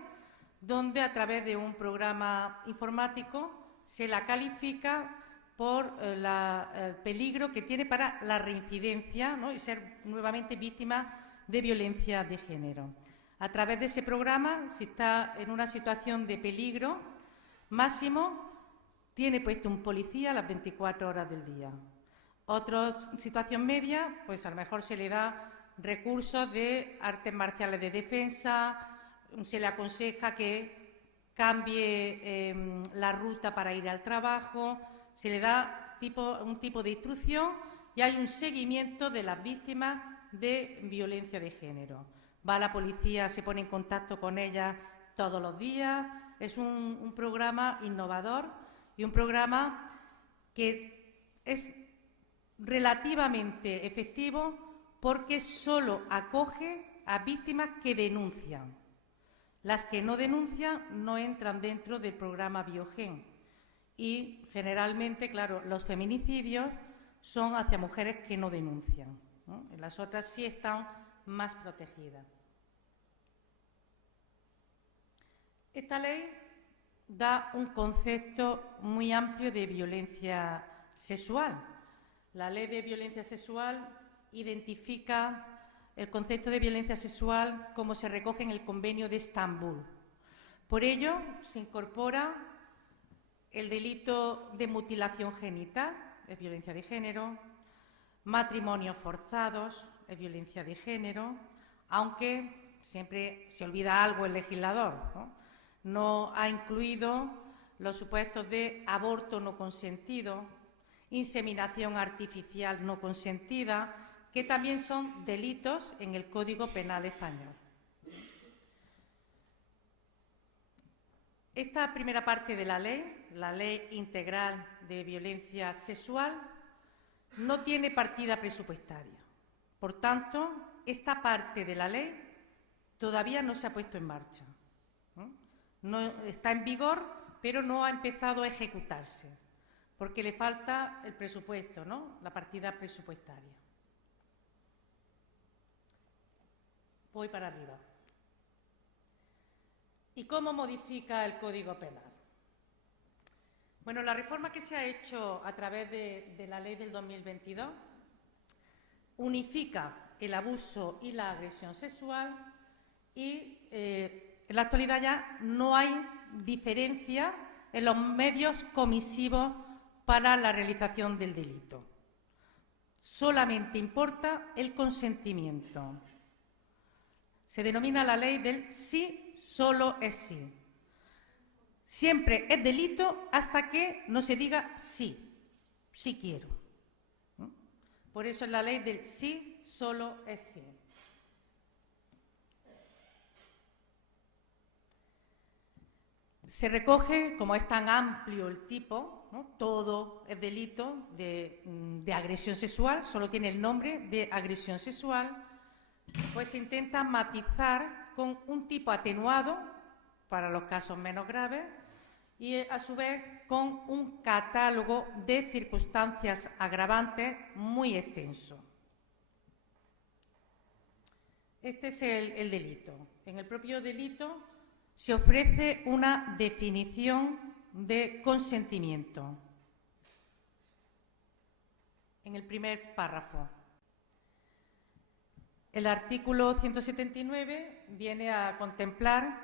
donde a través de un programa informático se la califica por el peligro que tiene para la reincidencia, ¿no? Y ser nuevamente víctima de violencia de género. A través de ese programa, si está en una situación de peligro máximo, tiene puesto un policía a las 24 horas del día. Otra situación media, pues a lo mejor se le da recursos de artes marciales de defensa, se le aconseja que cambie la ruta para ir al trabajo, se le da un tipo de instrucción y hay un seguimiento de las víctimas de violencia de género. Va la policía, se pone en contacto con ellas todos los días. Es un programa innovador y un programa que es relativamente efectivo porque solo acoge a víctimas que denuncian. Las que no denuncian no entran dentro del programa Biogen. Y generalmente, claro, los feminicidios son hacia mujeres que no denuncian, ¿no? Las otras sí están más protegidas. Esta ley da un concepto muy amplio de violencia sexual. La Ley de Violencia Sexual identifica el concepto de violencia sexual como se recoge en el Convenio de Estambul. Por ello, se incorpora el delito de mutilación genital, es violencia de género, matrimonios forzados, es violencia de género, aunque siempre se olvida algo el legislador, ¿no? No ha incluido los supuestos de aborto no consentido, inseminación artificial no consentida, que también son delitos en el Código Penal español. Esta primera parte de la Ley Integral de Violencia Sexual, no tiene partida presupuestaria. Por tanto, esta parte de la ley todavía no se ha puesto en marcha. No está en vigor, pero no ha empezado a ejecutarse, porque le falta el presupuesto, ¿no? La partida presupuestaria. Voy para arriba. ¿Y cómo modifica el Código Penal? Bueno, la reforma que se ha hecho a través de la ley del 2022 unifica el abuso y la agresión sexual y en la actualidad ya no hay diferencia en los medios comisivos para la realización del delito. Solamente importa el consentimiento. Se denomina la ley del sí, solo es sí. Siempre es delito hasta que no se diga sí, sí quiero. Por eso es la ley del sí, solo es sí. Se recoge, como es tan amplio el tipo, ¿no? Todo es delito de agresión sexual, solo tiene el nombre de agresión sexual, pues se intenta matizar con un tipo atenuado para los casos menos graves y, a su vez, con un catálogo de circunstancias agravantes muy extenso. Este es el delito. En el propio delito se ofrece una definición de consentimiento. En el primer párrafo. El artículo 179 viene a contemplar,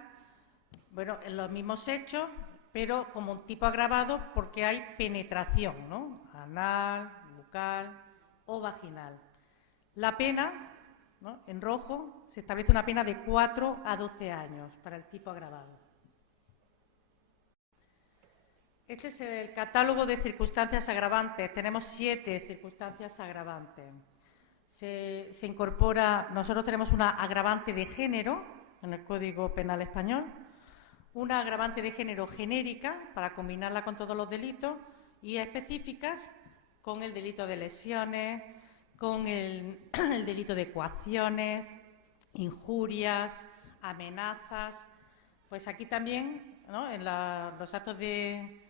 bueno, los mismos hechos, pero como un tipo agravado porque hay penetración, ¿no? Anal, bucal o vaginal. La pena, ¿no? En rojo se establece una pena de 4 a 12 años para el tipo agravado. Este es el catálogo de circunstancias agravantes. Tenemos 7 circunstancias agravantes. Se incorpora, nosotros tenemos una agravante de género en el Código Penal español, una agravante de género genérica para combinarla con todos los delitos y específicas con el delito de lesiones, con el delito de coacciones, injurias, amenazas. Pues aquí también, ¿no? En los actos de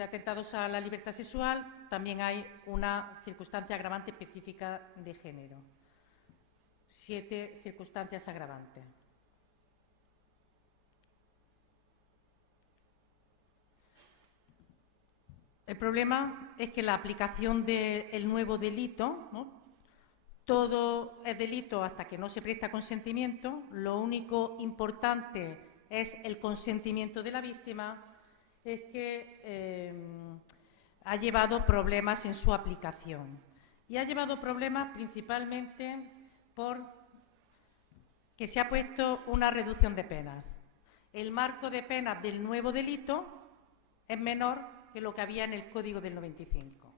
atentados a la libertad sexual también hay una circunstancia agravante específica de género. 7 circunstancias agravantes. El problema es que la aplicación del nuevo delito, ¿no? Todo es delito hasta que no se presta consentimiento. Lo único importante es el consentimiento de la víctima. Es que ha llevado problemas en su aplicación. Y ha llevado problemas principalmente por que se ha puesto una reducción de penas. El marco de penas del nuevo delito es menor que lo que había en el Código del 95.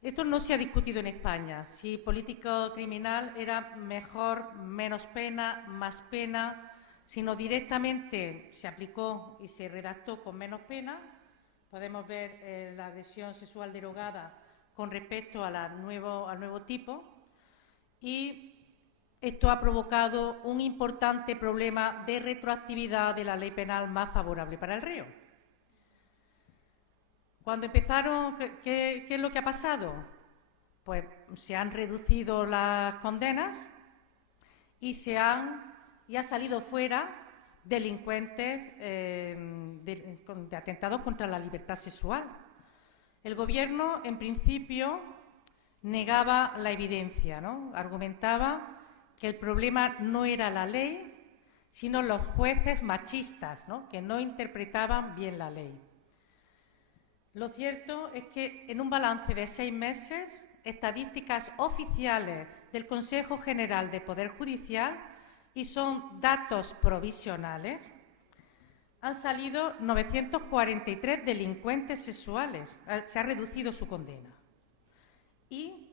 Esto no se ha discutido en España. Si político criminal era mejor, menos pena, más pena, sino directamente se aplicó y se redactó con menos pena. Podemos ver la agresión sexual derogada con respecto al nuevo tipo, y esto ha provocado un importante problema de retroactividad de la ley penal más favorable para el reo. Cuando empezaron, ¿qué es lo que ha pasado? Pues se han reducido las condenas y ha salido fuera delincuentes de atentados contra la libertad sexual. El Gobierno, en principio, negaba la evidencia, ¿no? Argumentaba que el problema no era la ley, sino los jueces machistas, ¿no? Que no interpretaban bien la ley. Lo cierto es que en un balance de 6 meses, estadísticas oficiales del Consejo General de Poder Judicial, y son datos provisionales, han salido 943 delincuentes sexuales, se ha reducido su condena, y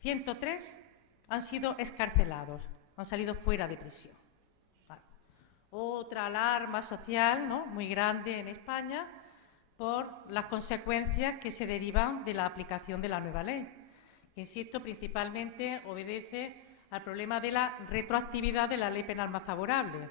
103 han sido excarcelados, han salido fuera de prisión. Vale. Otra alarma social, ¿no? Muy grande en España por las consecuencias que se derivan de la aplicación de la nueva ley, que, insisto, principalmente obedece al problema de la retroactividad de la ley penal más favorable,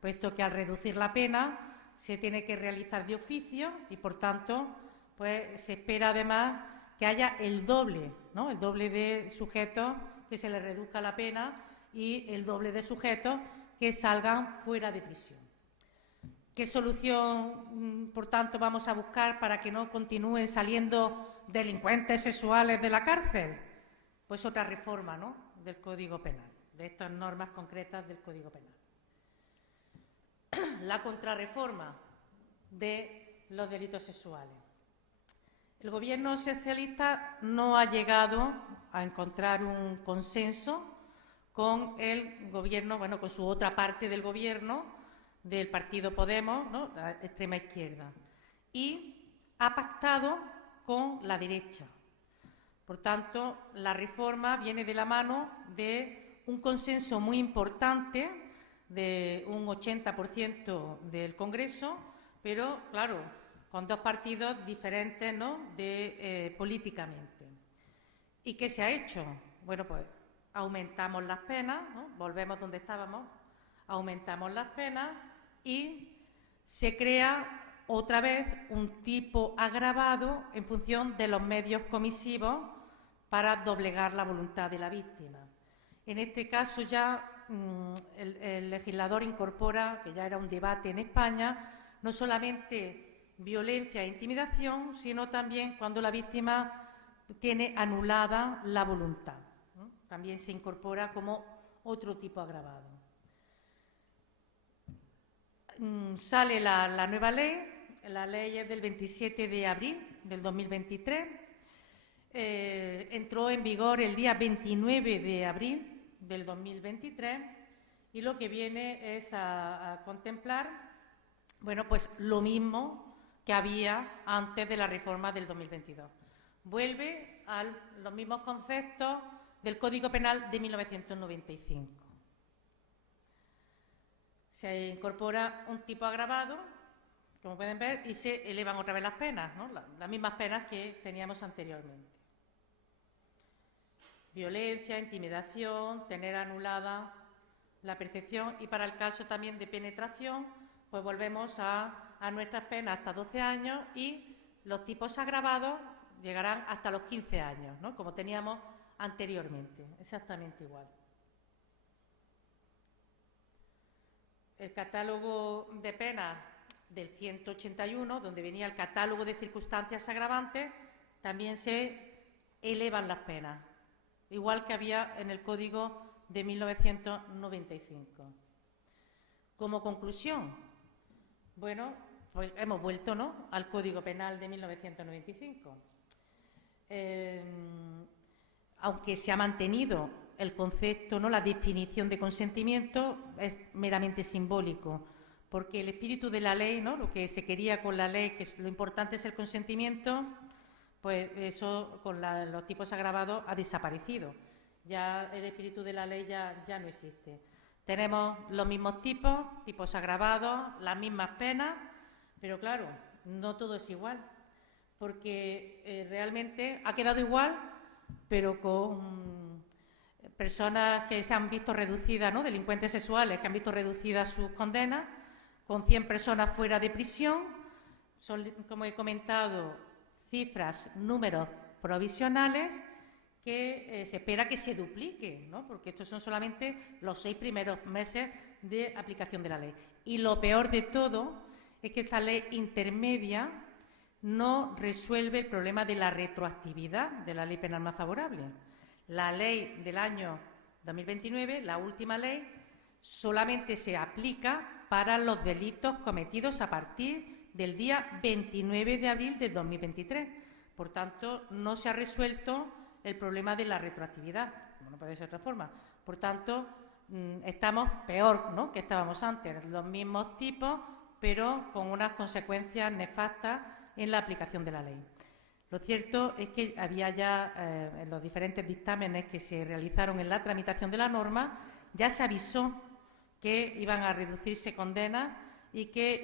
puesto que al reducir la pena se tiene que realizar de oficio y, por tanto, pues se espera además que haya el doble, ¿no? El doble de sujetos que se les reduzca la pena y el doble de sujetos que salgan fuera de prisión. ¿Qué solución, por tanto, vamos a buscar para que no continúen saliendo delincuentes sexuales de la cárcel? Pues otra reforma, ¿no? Del Código Penal, de estas normas concretas del Código Penal. La contrarreforma de los delitos sexuales. El Gobierno socialista no ha llegado a encontrar un consenso con el gobierno, bueno, con su otra parte del gobierno, del partido Podemos, ¿no?, la extrema izquierda, y ha pactado con la derecha. Por tanto, la reforma viene de la mano de un consenso muy importante de un 80% del Congreso, pero, claro, con dos partidos diferentes, ¿no?, políticamente. ¿Y qué se ha hecho? Bueno, pues aumentamos las penas, ¿no?, volvemos donde estábamos, aumentamos las penas y se crea otra vez un tipo agravado en función de los medios comisivos para doblegar la voluntad de la víctima. En este caso ya el legislador incorpora, que ya era un debate en España, no solamente violencia e intimidación, sino también cuando la víctima tiene anulada la voluntad, ¿no? También se incorpora como otro tipo agravado. Sale la nueva ley, la ley es del 27 de abril del 2023, entró en vigor el día 29 de abril del 2023 y lo que viene es a contemplar, bueno, pues lo mismo que había antes de la reforma del 2022. Vuelve a los mismos conceptos del Código Penal de 1995. Se incorpora un tipo agravado, como pueden ver, y se elevan otra vez las penas, ¿no?, las mismas penas que teníamos anteriormente. Violencia, intimidación, tener anulada la percepción, y para el caso también de penetración, pues volvemos a nuestras penas hasta 12 años y los tipos agravados llegarán hasta los 15 años, ¿no?, como teníamos anteriormente, exactamente igual. El catálogo de penas del 181, donde venía el catálogo de circunstancias agravantes, también se elevan las penas, igual que había en el Código de 1995. Como conclusión, bueno, pues hemos vuelto, ¿no?, al Código Penal de 1995. Aunque se ha mantenido el concepto, ¿no?, la definición de consentimiento, es meramente simbólico, porque el espíritu de la ley, ¿no?, lo que se quería con la ley, que lo importante es el consentimiento, pues eso con los tipos agravados ha desaparecido. Ya el espíritu de la ley ya no existe. Tenemos los mismos tipos agravados, las mismas penas, pero claro, no todo es igual, porque realmente ha quedado igual, pero con personas que se han visto reducidas, ¿no?, delincuentes sexuales que han visto reducidas sus condenas, con 100 personas fuera de prisión. Son, como he comentado, cifras, números provisionales que se espera que se dupliquen, ¿no?, porque estos son solamente los 6 primeros meses de aplicación de la ley. Y lo peor de todo es que esta ley intermedia no resuelve el problema de la retroactividad de la ley penal más favorable. La ley del año 2029, la última ley, solamente se aplica para los delitos cometidos a partir del día 29 de abril de 2023. Por tanto, no se ha resuelto el problema de la retroactividad, como no puede ser de otra forma. Por tanto, estamos peor, ¿no?, que estábamos antes, los mismos tipos, pero con unas consecuencias nefastas en la aplicación de la ley. Lo cierto es que había ya, en los diferentes dictámenes que se realizaron en la tramitación de la norma, ya se avisó que iban a reducirse condenas y que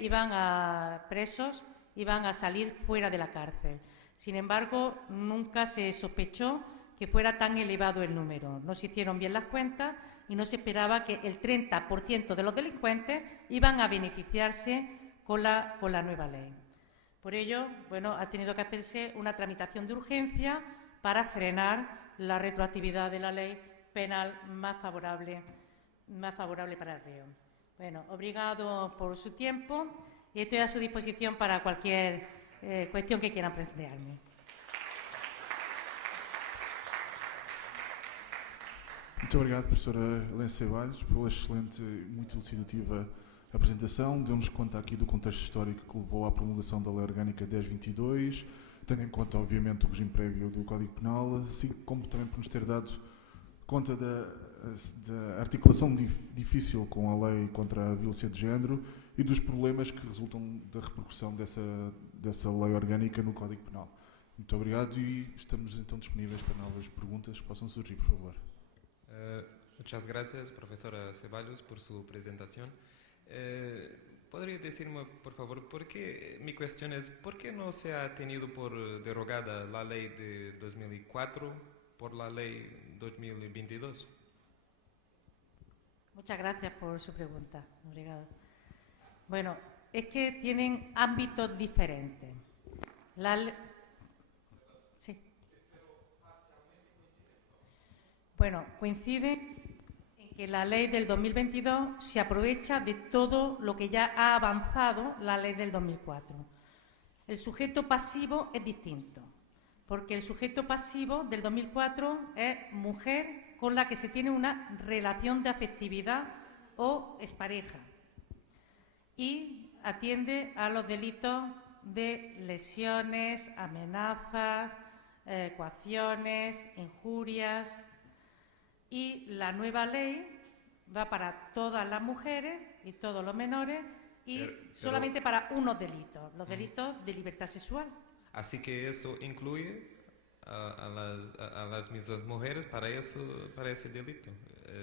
presos iban a salir fuera de la cárcel. Sin embargo, nunca se sospechó que fuera tan elevado el número. No se hicieron bien las cuentas y no se esperaba que el 30% de los delincuentes iban a beneficiarse con la nueva ley. Por ello, bueno, ha tenido que hacerse una tramitación de urgencia para frenar la retroactividad de la ley penal más favorable para el reo. Bueno, obrigado por su tiempo y estoy a su disposición para cualquier cuestión que quieran plantearme. Muito obrigado, professora Helena Ceballos, pela excelente e muito elucidativa apresentação. Deu-nos conta aqui do contexto histórico que levou à promulgação da Lei Orgânica 1022, tendo em conta, obviamente, o regime prévio do Código Penal, assim como também por nos ter dado conta da articulação difícil com a lei contra a violência de género e dos problemas que resultam da repercussão dessa lei orgânica no Código Penal. Muito obrigado e estamos então disponíveis para novas perguntas que possam surgir, por favor. Muchas gracias, profesora Ceballos, por su presentación. ¿Podría decirme, por favor, mi cuestión es, ¿por qué no se ha tenido por derogada la ley de 2004 por la ley 2022? Muchas gracias por su pregunta. Obrigada. Bueno, es que tienen ámbitos diferentes. Sí. Bueno, coincide en que la ley del 2022 se aprovecha de todo lo que ya ha avanzado la ley del 2004. El sujeto pasivo es distinto, porque el sujeto pasivo del 2004 es mujer con la que se tiene una relación de afectividad o expareja y atiende a los delitos de lesiones, amenazas, coacciones, injurias. Y la nueva ley va para todas las mujeres y todos los menores y solamente para unos delitos, los delitos de libertad sexual. Así que eso incluye a las mismas mujeres para ese delito.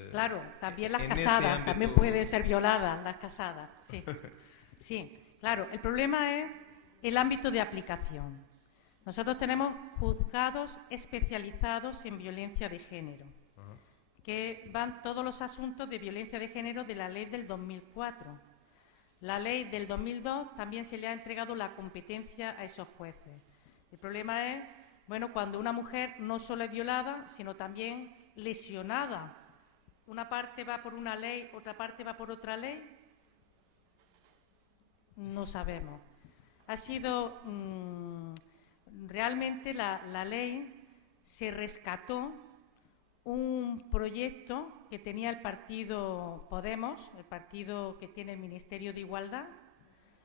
Claro, también las en casadas, ámbito... también pueden ser violadas las casadas, sí. Sí, claro, el problema es el ámbito de aplicación. Nosotros tenemos juzgados especializados en violencia de género, que van todos los asuntos de violencia de género de la ley del 2004. La ley del 2002 también se le ha entregado la competencia a esos jueces. El problema es, bueno, cuando una mujer no solo es violada, sino también lesionada. Una parte va por una ley, otra parte va por otra ley. No sabemos. Ha sido realmente la ley se rescató un proyecto que tenía el partido Podemos, el partido que tiene el Ministerio de Igualdad,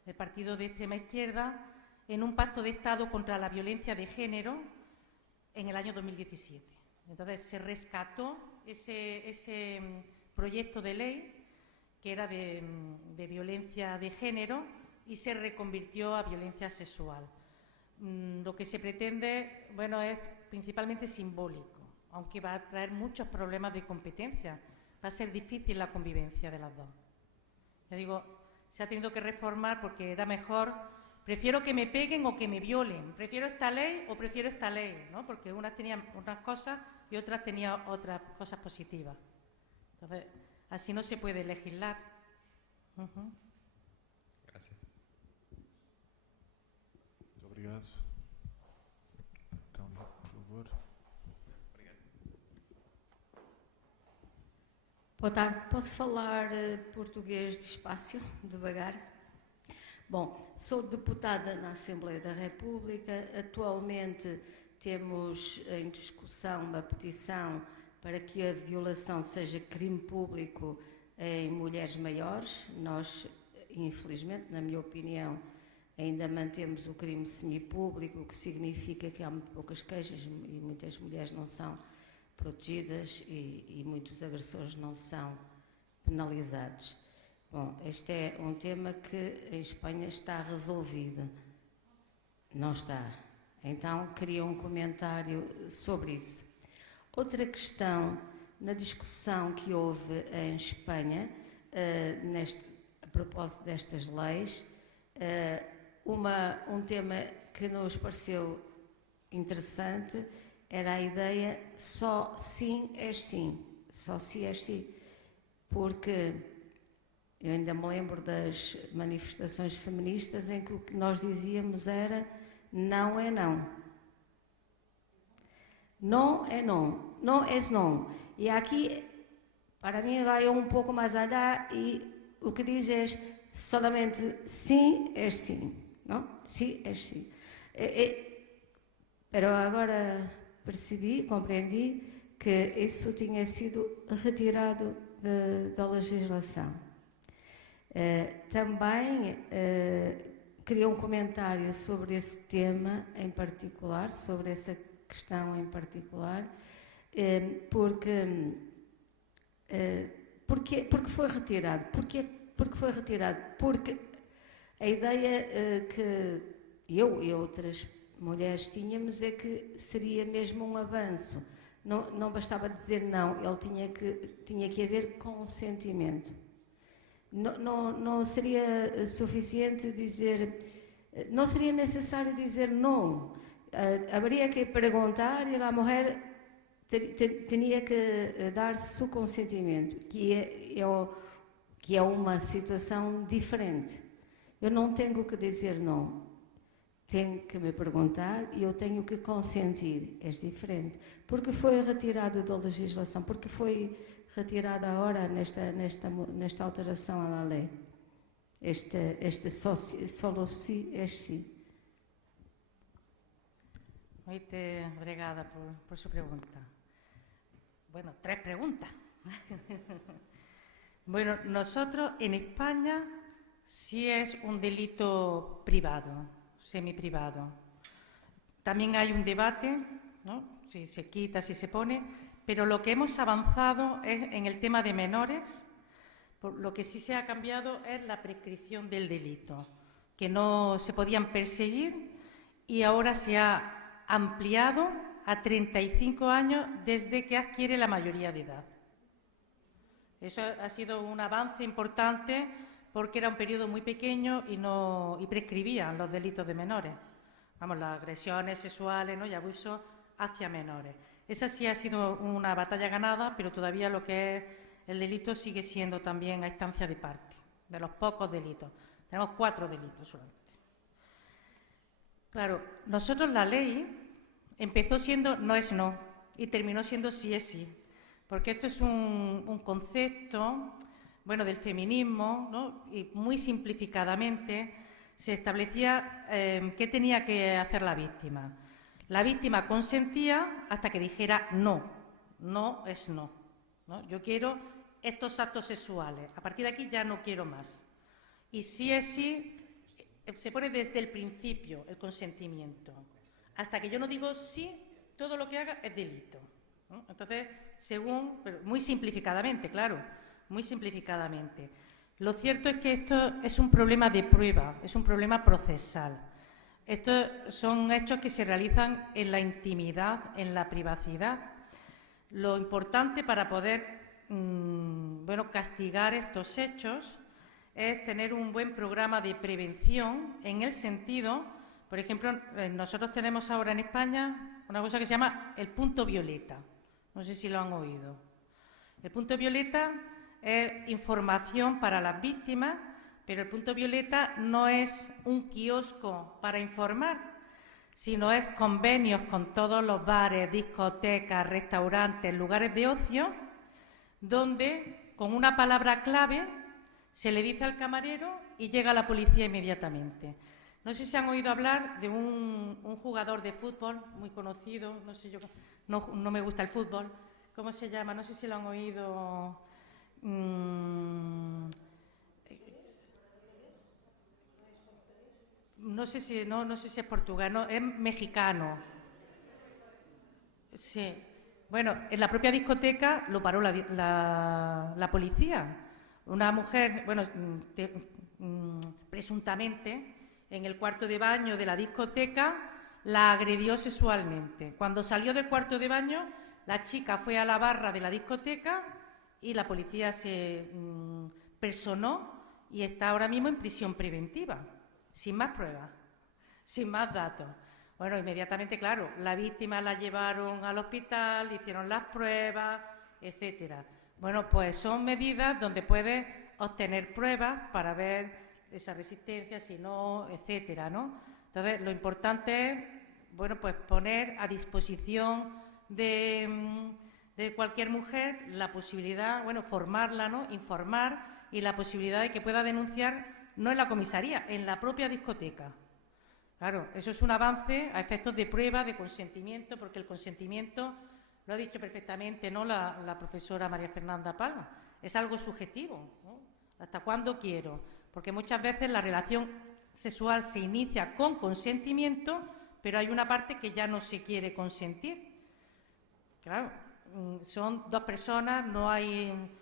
el partido de extrema izquierda, en un pacto de Estado contra la violencia de género en el año 2017. Entonces se rescató ese proyecto de ley que era de violencia de género y se reconvirtió a violencia sexual. Lo que se pretende, bueno, es principalmente simbólico, aunque va a traer muchos problemas de competencia. Va a ser difícil la convivencia de las dos. Ya digo, se ha tenido que reformar porque era mejor, prefiero que me peguen o que me violen, prefiero esta ley o prefiero esta ley, ¿no? Porque unas tenían unas cosas y otras tenían otras cosas positivas. Entonces, así no se puede legislar. Gracias. Muito obrigado. Então, por favor. Boa tarde, posso falar português despacio, devagar? Bom, sou deputada na Assembleia da República, atualmente temos em discussão uma petição para que a violação seja crime público em mulheres maiores. Nós, infelizmente, na minha opinião, ainda mantemos o crime semipúblico, o que significa que há muito poucas queixas e muitas mulheres não são protegidas e muitos agressores não são penalizados. Bom, este é um tema que em Espanha está resolvido. Não está. Então, queria um comentário sobre isso. Outra questão, na discussão que houve em Espanha, a propósito destas leis, um tema que nos pareceu interessante era a ideia só sim és sim, só sim és sim, porque eu ainda me lembro das manifestações feministas em que o que nós dizíamos era não é não. Não é não, não é não. E aqui, para mim, vai um pouco mais allá e o que diz é solamente sim é sim, não? Sim é sim. Pero agora compreendi que isso tinha sido retirado da legislação. Também queria um comentário sobre esse tema em particular, sobre essa questão em particular, porque Porque foi retirado. Porque foi retirado? Porque a ideia que eu e outras mulheres tínhamos é que seria mesmo um avanço. Não bastava dizer não, tinha que haver consentimento. Não seria suficiente dizer, não seria necessário dizer não. Haveria que perguntar e a mulher tinha que dar seu consentimento, que é uma situação diferente. Eu não tenho que dizer não. Tenho que me perguntar e eu tenho que consentir. É diferente. Porque foi retirado da legislação, porque foi retirada agora nesta alteração à lei. Este solo sí es sí. Muito obrigada por su pregunta. Bueno, 3 preguntas. Bueno, nosotros en España sí es un delito privado, semiprivado. También hay un debate, ¿no?, si se quita, si se pone, pero lo que hemos avanzado es en el tema de menores. Lo que sí se ha cambiado es la prescripción del delito, que no se podían perseguir y ahora se ha ampliado a 35 años desde que adquiere la mayoría de edad. Eso ha sido un avance importante porque era un periodo muy pequeño y prescribían los delitos de menores. Vamos, las agresiones sexuales, ¿no?, y abusos hacia menores. Esa sí ha sido una batalla ganada, pero todavía lo que es el delito sigue siendo también a instancia de parte, de los pocos delitos. Tenemos 4 delitos solamente. Claro, nosotros la ley empezó siendo no es no y terminó siendo sí es sí, porque esto es un concepto, bueno, del feminismo, ¿no?, y muy simplificadamente se establecía qué tenía que hacer la víctima. La víctima consentía hasta que dijera no, no es no, ¿no? Yo quiero estos actos sexuales, a partir de aquí ya no quiero más. Y sí es sí, se pone desde el principio el consentimiento. Hasta que yo no digo sí, todo lo que haga es delito, ¿no? Entonces, pero muy simplificadamente, claro, muy simplificadamente. Lo cierto es que esto es un problema de prueba, es un problema procesal. Estos son hechos que se realizan en la intimidad, en la privacidad. Lo importante para poder castigar estos hechos es tener un buen programa de prevención en el sentido, por ejemplo, nosotros tenemos ahora en España una cosa que se llama el punto violeta. No sé si lo han oído. El punto violeta es información para las víctimas, pero el punto violeta no es un kiosco para informar, sino es convenios con todos los bares, discotecas, restaurantes, lugares de ocio, donde con una palabra clave se le dice al camarero y llega la policía inmediatamente. No sé si han oído hablar de un jugador de fútbol muy conocido, no sé yo, no me gusta el fútbol, ¿cómo se llama? No sé si lo han oído. No sé si es portugués, no, es mexicano. Sí. Bueno, en la propia discoteca lo paró la policía. Una mujer, bueno, presuntamente, en el cuarto de baño de la discoteca, la agredió sexualmente. Cuando salió del cuarto de baño, la chica fue a la barra de la discoteca y la policía se personó y está ahora mismo en prisión preventiva, sin más pruebas, sin más datos. Bueno, inmediatamente, claro, la víctima la llevaron al hospital, hicieron las pruebas, etcétera. Bueno, pues son medidas donde puedes obtener pruebas para ver esa resistencia, si no, etcétera, ¿no? Entonces, lo importante es, bueno, pues poner a disposición de cualquier mujer la posibilidad, bueno, formarla, ¿no?, informar y la posibilidad de que pueda denunciar no en la comisaría, en la propia discoteca. Claro, eso es un avance a efectos de prueba, de consentimiento, porque el consentimiento, lo ha dicho perfectamente, ¿no?, la profesora María Fernanda Palma, es algo subjetivo, ¿no? ¿Hasta cuándo quiero? Porque muchas veces la relación sexual se inicia con consentimiento, pero hay una parte que ya no se quiere consentir. Claro, son dos personas, no hay...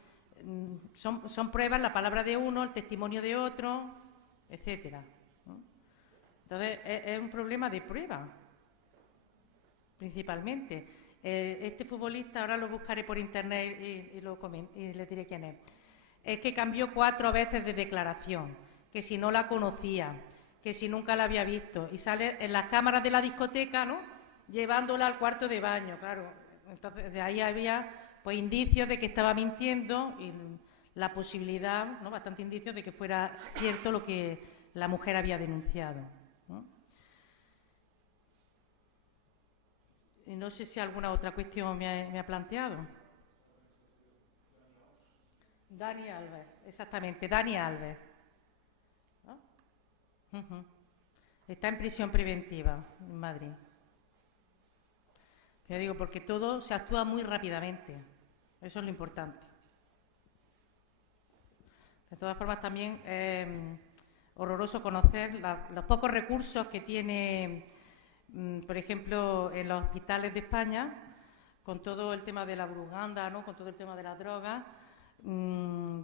Son pruebas, la palabra de uno, el testimonio de otro, etcétera, ¿no? Entonces, es un problema de prueba, principalmente. Este futbolista, ahora lo buscaré por internet y le diré quién es. Es que cambió 4 veces de declaración, que si no la conocía, que si nunca la había visto, y sale en las cámaras de la discoteca, ¿no?, llevándola al cuarto de baño, claro. Entonces, de ahí había pues indicios de que estaba mintiendo y la posibilidad, ¿no?, bastante indicios de que fuera cierto lo que la mujer había denunciado, ¿no? Y no sé si alguna otra cuestión me ha planteado. Dani Alves, exactamente, Dani Alves, ¿no? Está en prisión preventiva en Madrid. Yo digo, porque todo se actúa muy rápidamente. Eso es lo importante. De todas formas, también es horroroso conocer los pocos recursos que tiene, por ejemplo, en los hospitales de España, con todo el tema de la propaganda, ¿no?, con todo el tema de las drogas.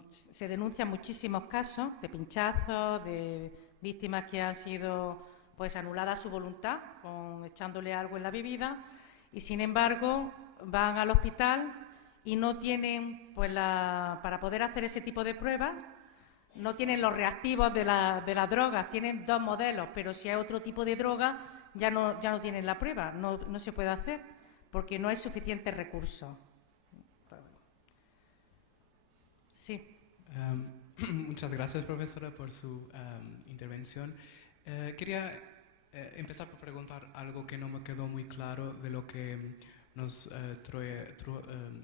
Se denuncian muchísimos casos de pinchazos, de víctimas que han sido pues anuladas su voluntad, echándole algo en la bebida, y sin embargo van al hospital y no tienen, pues para poder hacer ese tipo de pruebas, no tienen los reactivos de las drogas, tienen 2 modelos, pero si hay otro tipo de droga ya no tienen la prueba, no se puede hacer, porque no hay suficientes recursos. Sí. Muchas gracias, profesora, por su intervención. Quería empezar por preguntar algo que no me quedó muy claro de lo que nos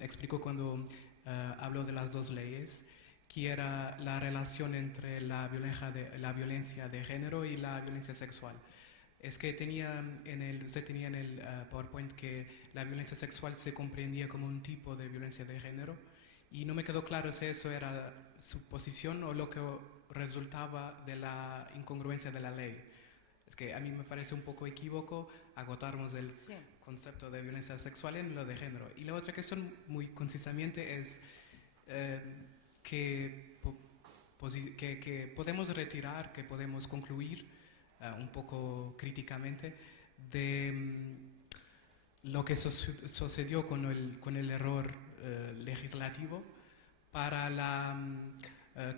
explicó cuando habló de las 2 leyes, que era la relación entre la violencia de género y la violencia sexual. Es que usted tenía en el PowerPoint que la violencia sexual se comprendía como un tipo de violencia de género, y no me quedó claro si eso era su posición o lo que resultaba de la incongruencia de la ley. Es que a mí me parece un poco equívoco agotarnos el concepto de violencia sexual en lo de género. Y la otra cuestión, muy concisamente, es que podemos retirar, que podemos concluir un poco críticamente de lo que sucedió con el error legislativo para la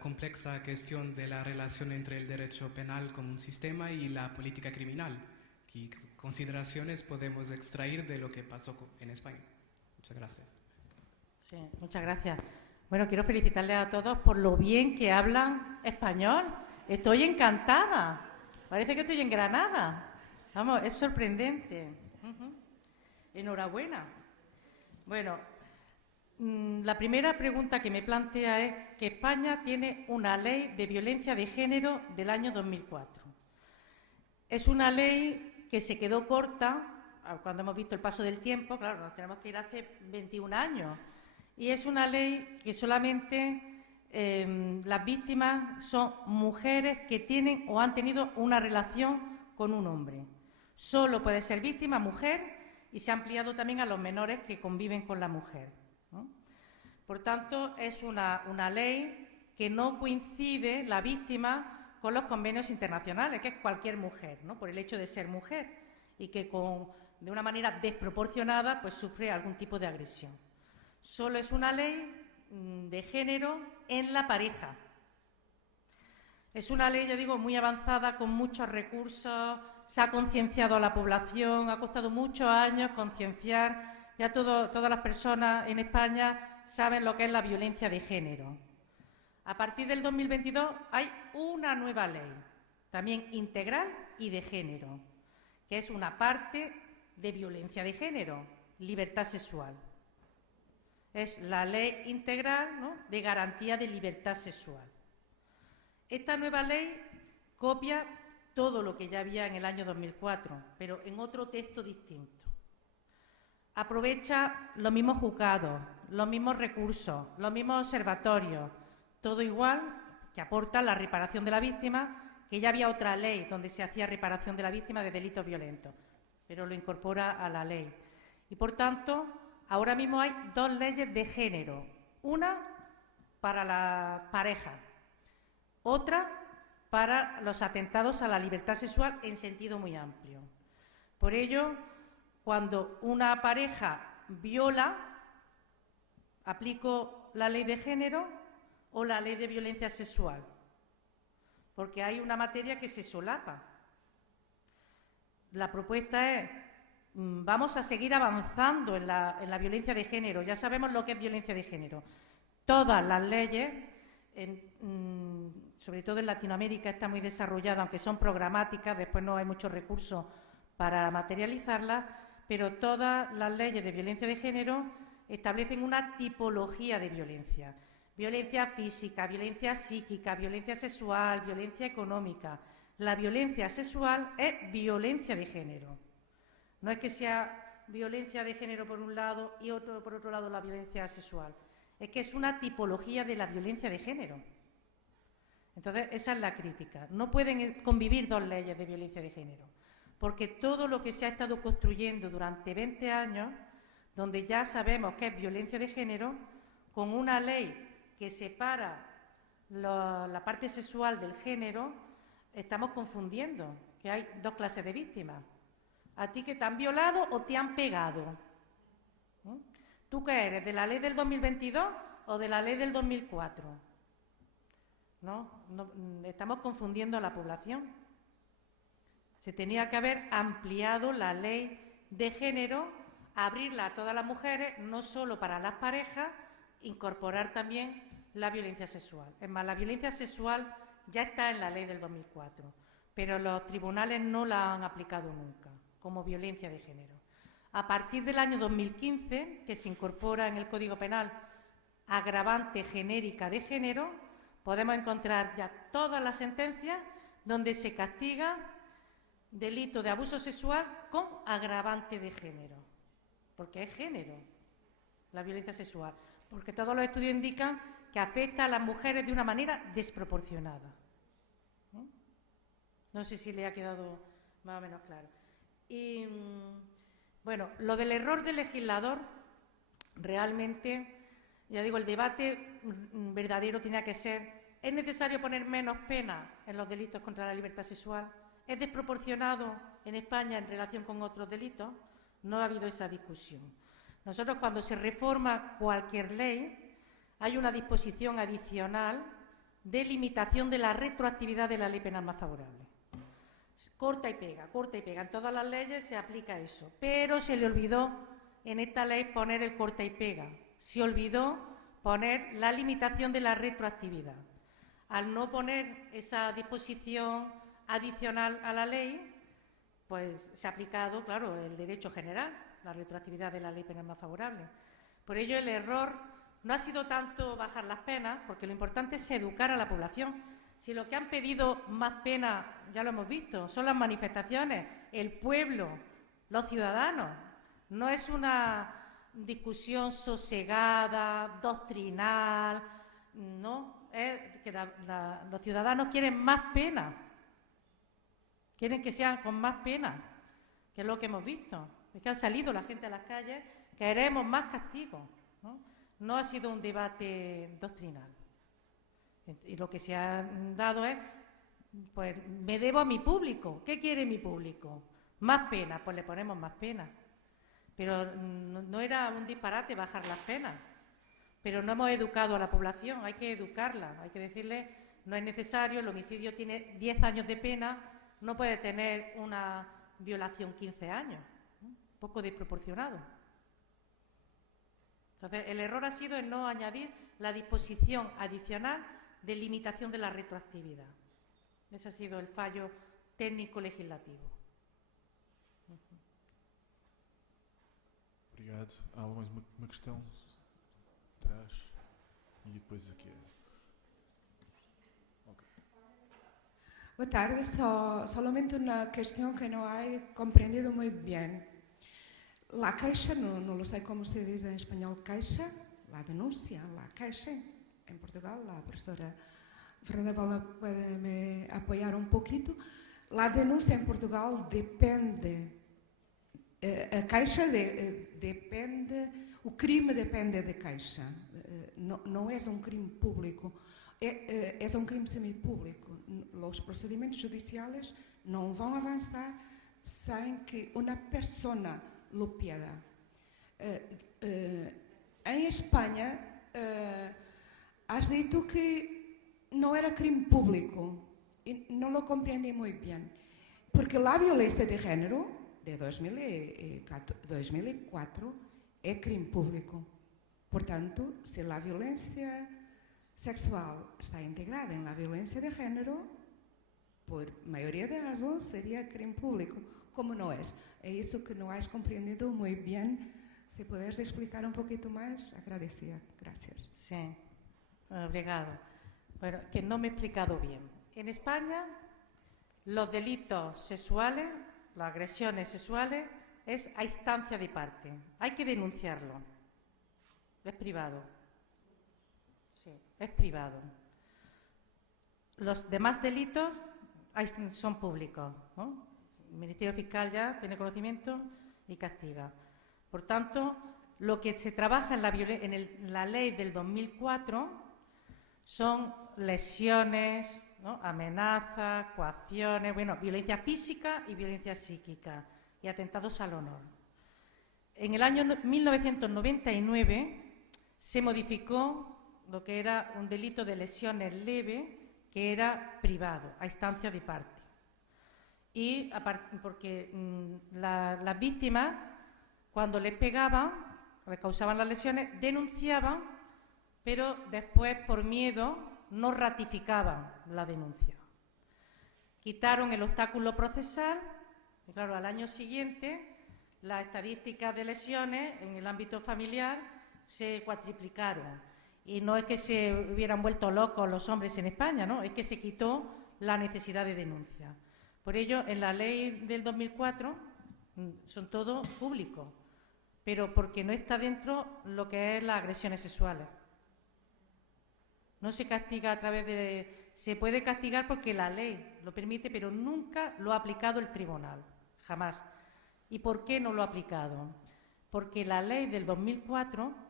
compleja cuestión de la relación entre el derecho penal como un sistema y la política criminal. ¿Qué consideraciones podemos extraer de lo que pasó en España? Muchas gracias. Sí, muchas gracias. Bueno, quiero felicitarles a todos por lo bien que hablan español. Estoy encantada. Parece que estoy en Granada. Vamos, es sorprendente. Enhorabuena. Bueno, la primera pregunta que me plantea es que España tiene una ley de violencia de género del año 2004. Es una ley que se quedó corta cuando hemos visto el paso del tiempo. Claro, nos tenemos que ir hace 21 años. Y es una ley que solamente las víctimas son mujeres que tienen o han tenido una relación con un hombre. Solo puede ser víctima mujer, y se ha ampliado también a los menores que conviven con la mujer, ¿no? Por tanto, es una ley que no coincide la víctima con los convenios internacionales, que es cualquier mujer, ¿no?, por el hecho de ser mujer, y que de una manera desproporcionada pues sufre algún tipo de agresión. Solo es una ley de género en la pareja. Es una ley, ya digo, muy avanzada, con muchos recursos. Se ha concienciado a la población, ha costado muchos años concienciar. Ya todas las personas en España saben lo que es la violencia de género. A partir del 2022 hay una nueva ley, también integral y de género, que es una parte de violencia de género, libertad sexual. Es la ley integral, ¿no?, de garantía de libertad sexual. Esta nueva ley copia todo lo que ya había en el año 2004, pero en otro texto distinto. Aprovecha los mismos juzgados, los mismos recursos, los mismos observatorios, todo igual, que aporta la reparación de la víctima, que ya había otra ley donde se hacía reparación de la víctima de delitos violentos, pero lo incorpora a la ley. Y, por tanto, ahora mismo hay 2 leyes de género. Una para la pareja, otra para los atentados a la libertad sexual en sentido muy amplio. Por ello, cuando una pareja viola, aplico la ley de género o la ley de violencia sexual, porque hay una materia que se solapa. La propuesta es, vamos a seguir avanzando en la violencia de género. Ya sabemos lo que es violencia de género. Todas las leyes, sobre todo en Latinoamérica está muy desarrollada, aunque son programáticas, después no hay muchos recursos para materializarlas, pero todas las leyes de violencia de género establecen una tipología de violencia. Violencia física, violencia psíquica, violencia sexual, violencia económica. La violencia sexual es violencia de género. No es que sea violencia de género por un lado y por otro lado la violencia sexual. Es que es una tipología de la violencia de género. Entonces, esa es la crítica. No pueden convivir 2 leyes de violencia de género, porque todo lo que se ha estado construyendo durante 20 años, donde ya sabemos que es violencia de género, con una ley que separa la parte sexual del género, estamos confundiendo que hay 2 clases de víctimas. A ti que te han violado o te han pegado. ¿Tú qué eres? ¿De la ley del 2022 o de la ley del 2004? No, estamos confundiendo a la población. Se tenía que haber ampliado la ley de género, abrirla a todas las mujeres, no solo para las parejas, incorporar también la violencia sexual. Es más, la violencia sexual ya está en la ley del 2004, pero los tribunales no la han aplicado nunca como violencia de género. A partir del año 2015, que se incorpora en el Código Penal agravante genérica de género, podemos encontrar ya todas las sentencias donde se castiga delito de abuso sexual con agravante de género, porque es género la violencia sexual, porque todos los estudios indican que afecta a las mujeres de una manera desproporcionada. No sé si le ha quedado más o menos claro. Y, bueno, lo del error del legislador, realmente, ya digo, el debate verdadero tenía que ser, ¿es necesario poner menos pena en los delitos contra la libertad sexual? ¿Es desproporcionado en España en relación con otros delitos? No ha habido esa discusión. Nosotros, cuando se reforma cualquier ley, hay una disposición adicional de limitación de la retroactividad de la ley penal más favorable. Corta y pega, corta y pega. En todas las leyes se aplica eso. Pero se le olvidó en esta ley poner el corta y pega. Se olvidó poner la limitación de la retroactividad. Al no poner esa disposición adicional a la ley, pues se ha aplicado, claro, el derecho general, la retroactividad de la ley penal más favorable. Por ello, el error no ha sido tanto bajar las penas, porque lo importante es educar a la población. Si lo que han pedido más pena, ya lo hemos visto, son las manifestaciones, el pueblo, los ciudadanos. No es una discusión sosegada, doctrinal, no, es que los ciudadanos quieren más pena, quieren que sean con más pena, que es lo que hemos visto. Es que han salido la gente a las calles, queremos más castigo. No ha sido un debate doctrinal. Y lo que se ha dado es, pues me debo a mi público. ¿Qué quiere mi público? Más pena, pues le ponemos más pena. Pero no era un disparate bajar las penas. Pero no hemos educado a la población, hay que educarla, hay que decirle, no es necesario, el homicidio tiene 10 años de pena, no puede tener una violación 15 años. Un poco desproporcionado. Entonces, el error ha sido en no añadir la disposición adicional de limitación de la retroactividad. Ese ha sido el fallo técnico-legislativo. Obrigado. Há mais uma questão atrás e depois aqui. Okay. Boa tarde, solamente una cuestión que no he comprendido muy bien. La queixa, no lo sé cómo se dice en español, queixa, la denuncia, la queixa, en Portugal, la profesora Fernanda Palma puede me apoyar un poquito. La denuncia en Portugal depende, a queixa depende o crime depende de queixa. Não é um crime público, é um crime semipúblico. Os procedimentos judiciais não vão avançar sem que uma pessoa lo pida. Em Espanha, has dito que não era crime público e não lo compreendi muito bem, porque a violência de género de 2004 é crime público. Portanto, se a violência sexual está integrada en la violencia de género, por maioria de razões seria crime público, como não é. É isso que não has compreendido muito bem. Se puderes explicar un poquito máis, agradecida. Gracias. Sí, obrigado. Bueno, que no me he explicado bien. En España, los delitos sexuales, las agresiones sexuales, es a instancia de parte. Hay que denunciarlo. Es privado. Sí, es privado. Los demás delitos son públicos, ¿no? El Ministerio Fiscal ya tiene conocimiento y castiga. Por tanto, lo que se trabaja en la ley del 2004 son lesiones, ¿no? Amenazas, coacciones, bueno, violencia física y violencia psíquica y atentados al honor. En el año 1999 se modificó lo que era un delito de lesiones leve, que era privado, a instancia de parte. Y porque las víctimas, cuando les pegaban, les causaban las lesiones, denunciaban, pero después, por miedo, no ratificaban la denuncia. Quitaron el obstáculo procesal y, claro, al año siguiente las estadísticas de lesiones en el ámbito familiar se cuatriplicaron. Y no es que se hubieran vuelto locos los hombres en España, ¿no? Es que se quitó la necesidad de denuncia. Por ello, en la ley del 2004 son todos públicos, pero porque no está dentro lo que es las agresiones sexuales. No se castiga a través de... Se puede castigar porque la ley lo permite, pero nunca lo ha aplicado el tribunal, jamás. ¿Y por qué no lo ha aplicado? Porque la ley del 2004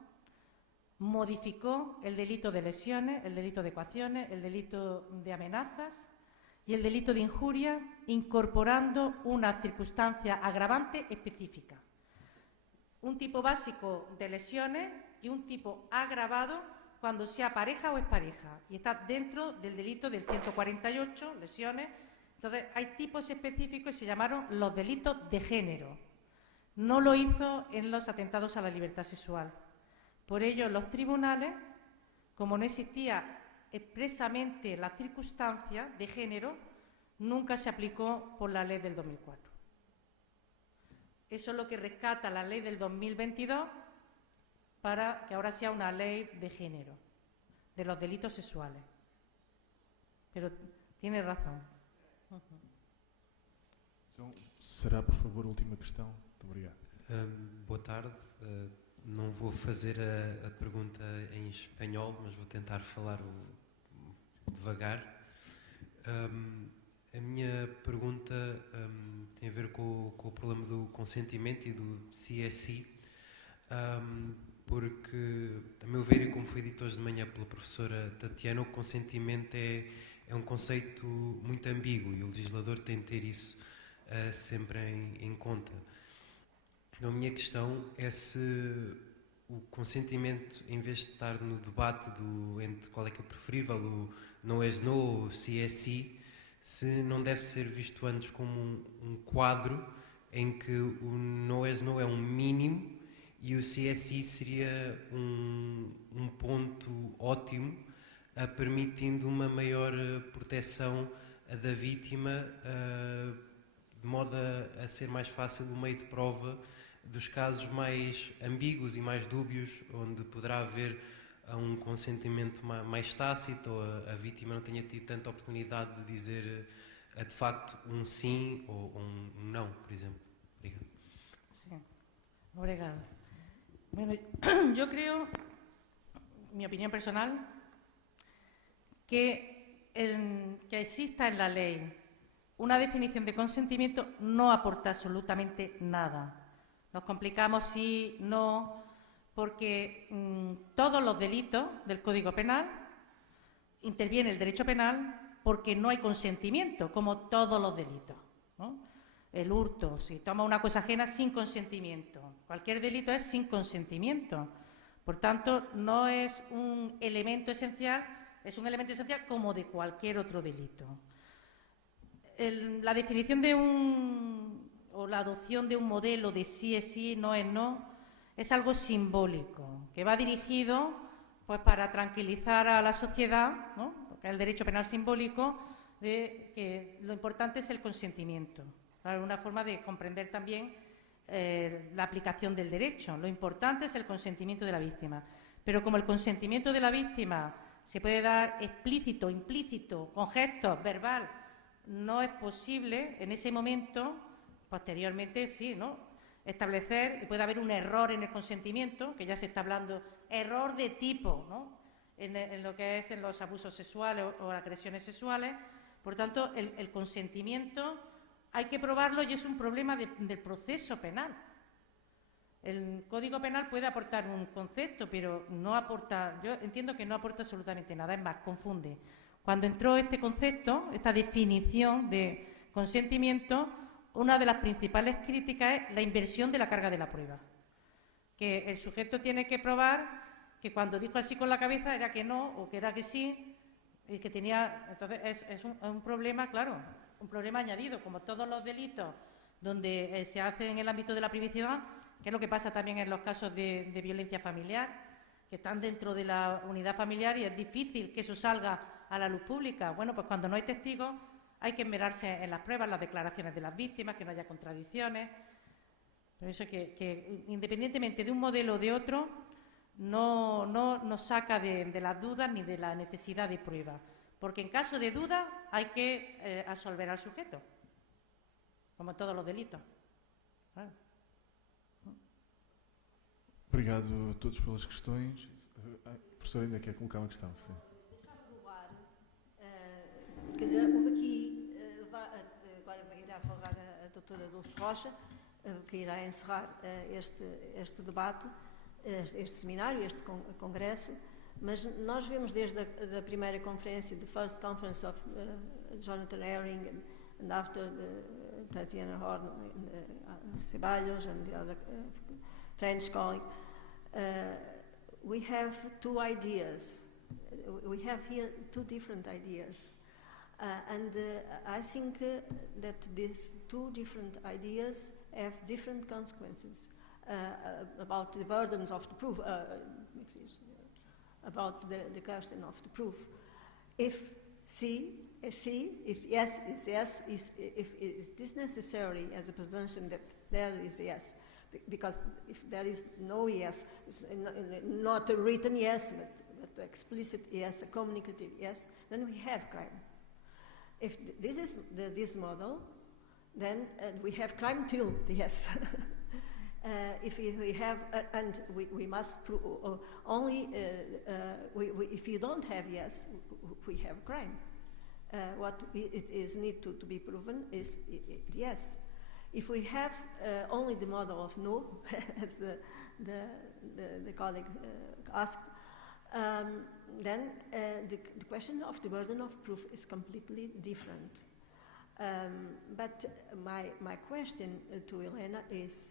modificó el delito de lesiones, el delito de coacciones, el delito de amenazas y el delito de injuria, incorporando una circunstancia agravante específica. Un tipo básico de lesiones y un tipo agravado cuando sea pareja o expareja. Y está dentro del delito del 148, lesiones. Entonces, hay tipos específicos y se llamaron los delitos de género. No lo hizo en los atentados a la libertad sexual. Por ello, los tribunales, como no existía expresamente la circunstancia de género, nunca se aplicó por la ley del 2004. Eso es lo que rescata la ley del 2022 para que ahora sea una ley de género, de los delitos sexuales. Pero tiene razón. Então, será, por favor, a última questão? Muito obrigado. Boa tarde. Não vou fazer a pergunta em espanhol, mas vou tentar falar devagar. A minha pergunta tem a ver com o problema do consentimento e do CSI, porque, a meu ver, e como foi dito hoje de manhã pela professora Tatiana, o consentimento é um conceito muito ambíguo e o legislador tem de ter isso sempre em conta. A minha questão é se o consentimento, em vez de estar no debate entre qual é que é preferível, o no és no ou o CSI, se não deve ser visto antes como um quadro em que o no és no é um mínimo e o CSI seria um ponto ótimo, permitindo uma maior proteção da vítima, de modo a ser mais fácil o meio de prova dos casos mais ambíguos e mais dúbios, onde poderá haver um consentimento mais tácito, ou a vítima não tenha tido tanta oportunidade de dizer de facto um sim ou um não, por exemplo. Obrigado. Sí. Obrigado. Bueno, yo creo, mi opinión personal, que exista en la ley una definición de consentimiento no aporta absolutamente nada. Nos complicamos sí, no, porque todos los delitos del Código Penal interviene el derecho penal porque no hay consentimiento, como todos los delitos, ¿no? El hurto, si toma una cosa ajena sin consentimiento. Cualquier delito es sin consentimiento. Por tanto, no es un elemento esencial, es un elemento esencial como de cualquier otro delito. La definición de o la adopción de un modelo de sí es sí, no es no, es algo simbólico, que va dirigido pues, para tranquilizar a la sociedad, ¿no? Porque el derecho penal simbólico, de que lo importante es el consentimiento. Claro, una forma de comprender también la aplicación del derecho. Lo importante es el consentimiento de la víctima. Pero como el consentimiento de la víctima se puede dar explícito, implícito, con gestos, verbal, no es posible en ese momento, posteriormente sí, ¿no? Establecer, y puede haber un error en el consentimiento, que ya se está hablando, error de tipo, ¿no? En lo que es en los abusos sexuales o agresiones sexuales. Por tanto, el consentimiento hay que probarlo y es un problema del proceso penal. El Código Penal puede aportar un concepto, pero no aporta, yo entiendo que no aporta absolutamente nada, es más, confunde. Cuando entró este concepto, esta definición de consentimiento, una de las principales críticas es la inversión de la carga de la prueba. Que el sujeto tiene que probar que cuando dijo así con la cabeza era que no o que era que sí, y que tenía. Entonces es un problema, claro, un problema añadido, como todos los delitos donde se hace en el ámbito de la privacidad, que es lo que pasa también en los casos de violencia familiar, que están dentro de la unidad familiar y es difícil que eso salga a la luz pública. Bueno, pues cuando no hay testigos hay que esmerarse en las pruebas, las declaraciones de las víctimas, que no haya contradicciones. Por eso que independientemente de un modelo o de otro, no nos saca de las dudas ni de la necesidad de prueba. Porque en caso de duda hay que absolver al sujeto, como en todos los delitos. Claro. Obrigado a todos pelas questões. A professora ainda quer colocar uma questão. Sim. Quer dizer, houve aqui, agora irá falar a doutora Dulce Rocha, que irá encerrar este debate, este seminário, este congresso, mas nós vemos desde a primeira conferência, the first conference of Jonathan Ehring and after Tatiana Horn, Ceballos and the other French colleague, we have two ideas. We have here two different ideas. And I think that these two different ideas have different consequences about the burdens of the proof, about the question of the proof. If C is C, if yes is yes, if it is necessary as a presumption that there is yes, because if there is no yes, it's not a written yes, but explicit yes, a communicative yes, then we have crime. If this is this model, then we have crime till the yes. If we have, and we must prove only, if you don't have yes, we have crime. What it is need to be proven is yes. If we have only the model of no, as the colleague asked, then the question of the burden of proof is completely different. But my question to Elena is,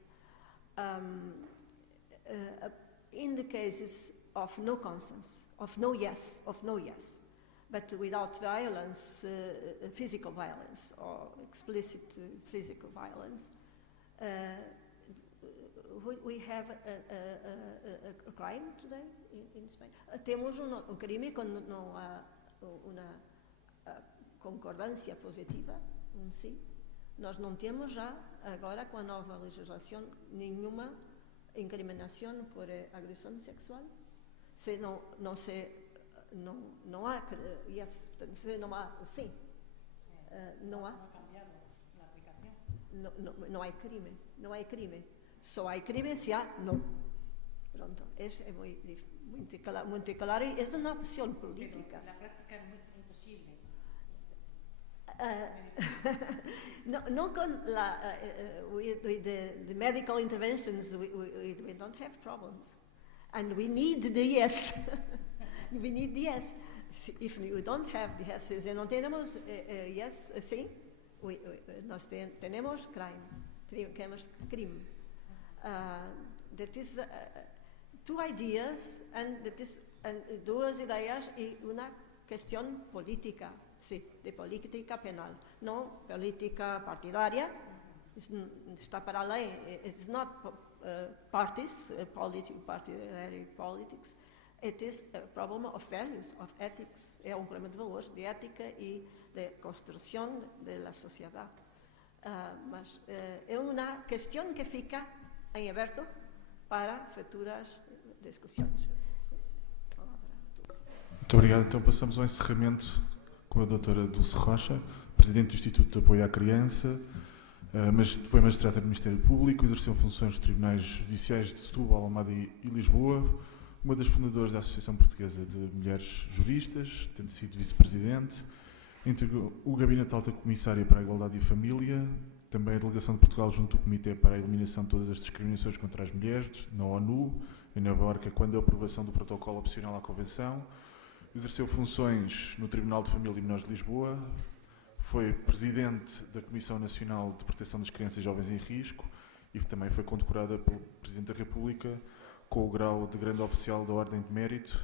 in the cases of no consent, of no yes, but without violence, physical violence or explicit physical violence, we have a crime today in Spain. Temos un crime quando não há uma concordância positiva, um sim. Nós não temos já, agora com a nova legislação, nenhuma incriminação por agressão sexual. Se não há yes, se não há sim, não há. Não há crime, não há crime. Só há crime se há não. Pronto, isso é muito claro e é uma opção política. Na prática é muito impossível. No con with the medical interventions we don't have problems. And we need the yes. We need the yes. If you don't have the yes, si no tenemos yes, sí, nós tenemos crime. Crime. That is two ideas, and that is duas ideias e uma questão política, sim, de política penal, não política partidária. Está para além. It's not parties, particular politics. It is a problem of values, of ethics. É um problema de valores, de ética e de construção da sociedade. Mas é uma questão que fica em aberto para futuras discussões. Muito obrigado. Então passamos ao encerramento com a doutora Dulce Rocha, Presidente do Instituto de Apoio à Criança, mas foi magistrada do Ministério Público, exerceu funções nos tribunais judiciais de Setúbal, Almada e Lisboa, uma das fundadoras da Associação Portuguesa de Mulheres Juristas, tendo sido vice-presidente, integrou o Gabinete Alta Comissária para a Igualdade e a Família, também a Delegação de Portugal junto ao Comitê para a Eliminação de todas as discriminações contra as mulheres, na ONU, em Nova Iorque, quando a aprovação do protocolo opcional à Convenção, exerceu funções no Tribunal de Família e Menores de Lisboa, foi Presidente da Comissão Nacional de Proteção das Crianças e Jovens em Risco e também foi condecorada pelo Presidente da República com o grau de Grande Oficial da Ordem de Mérito.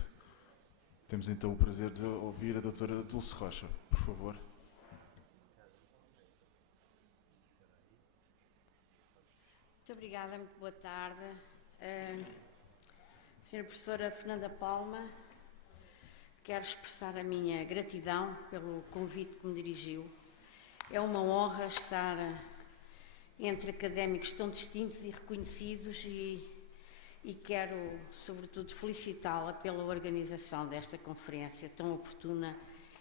Temos então o prazer de ouvir a doutora Dulce Rocha, por favor. Muito obrigada, muito boa tarde. Senhora Professora Fernanda Palma, quero expressar a minha gratidão pelo convite que me dirigiu. É uma honra estar entre académicos tão distintos e reconhecidos e quero, sobretudo, felicitá-la pela organização desta conferência tão oportuna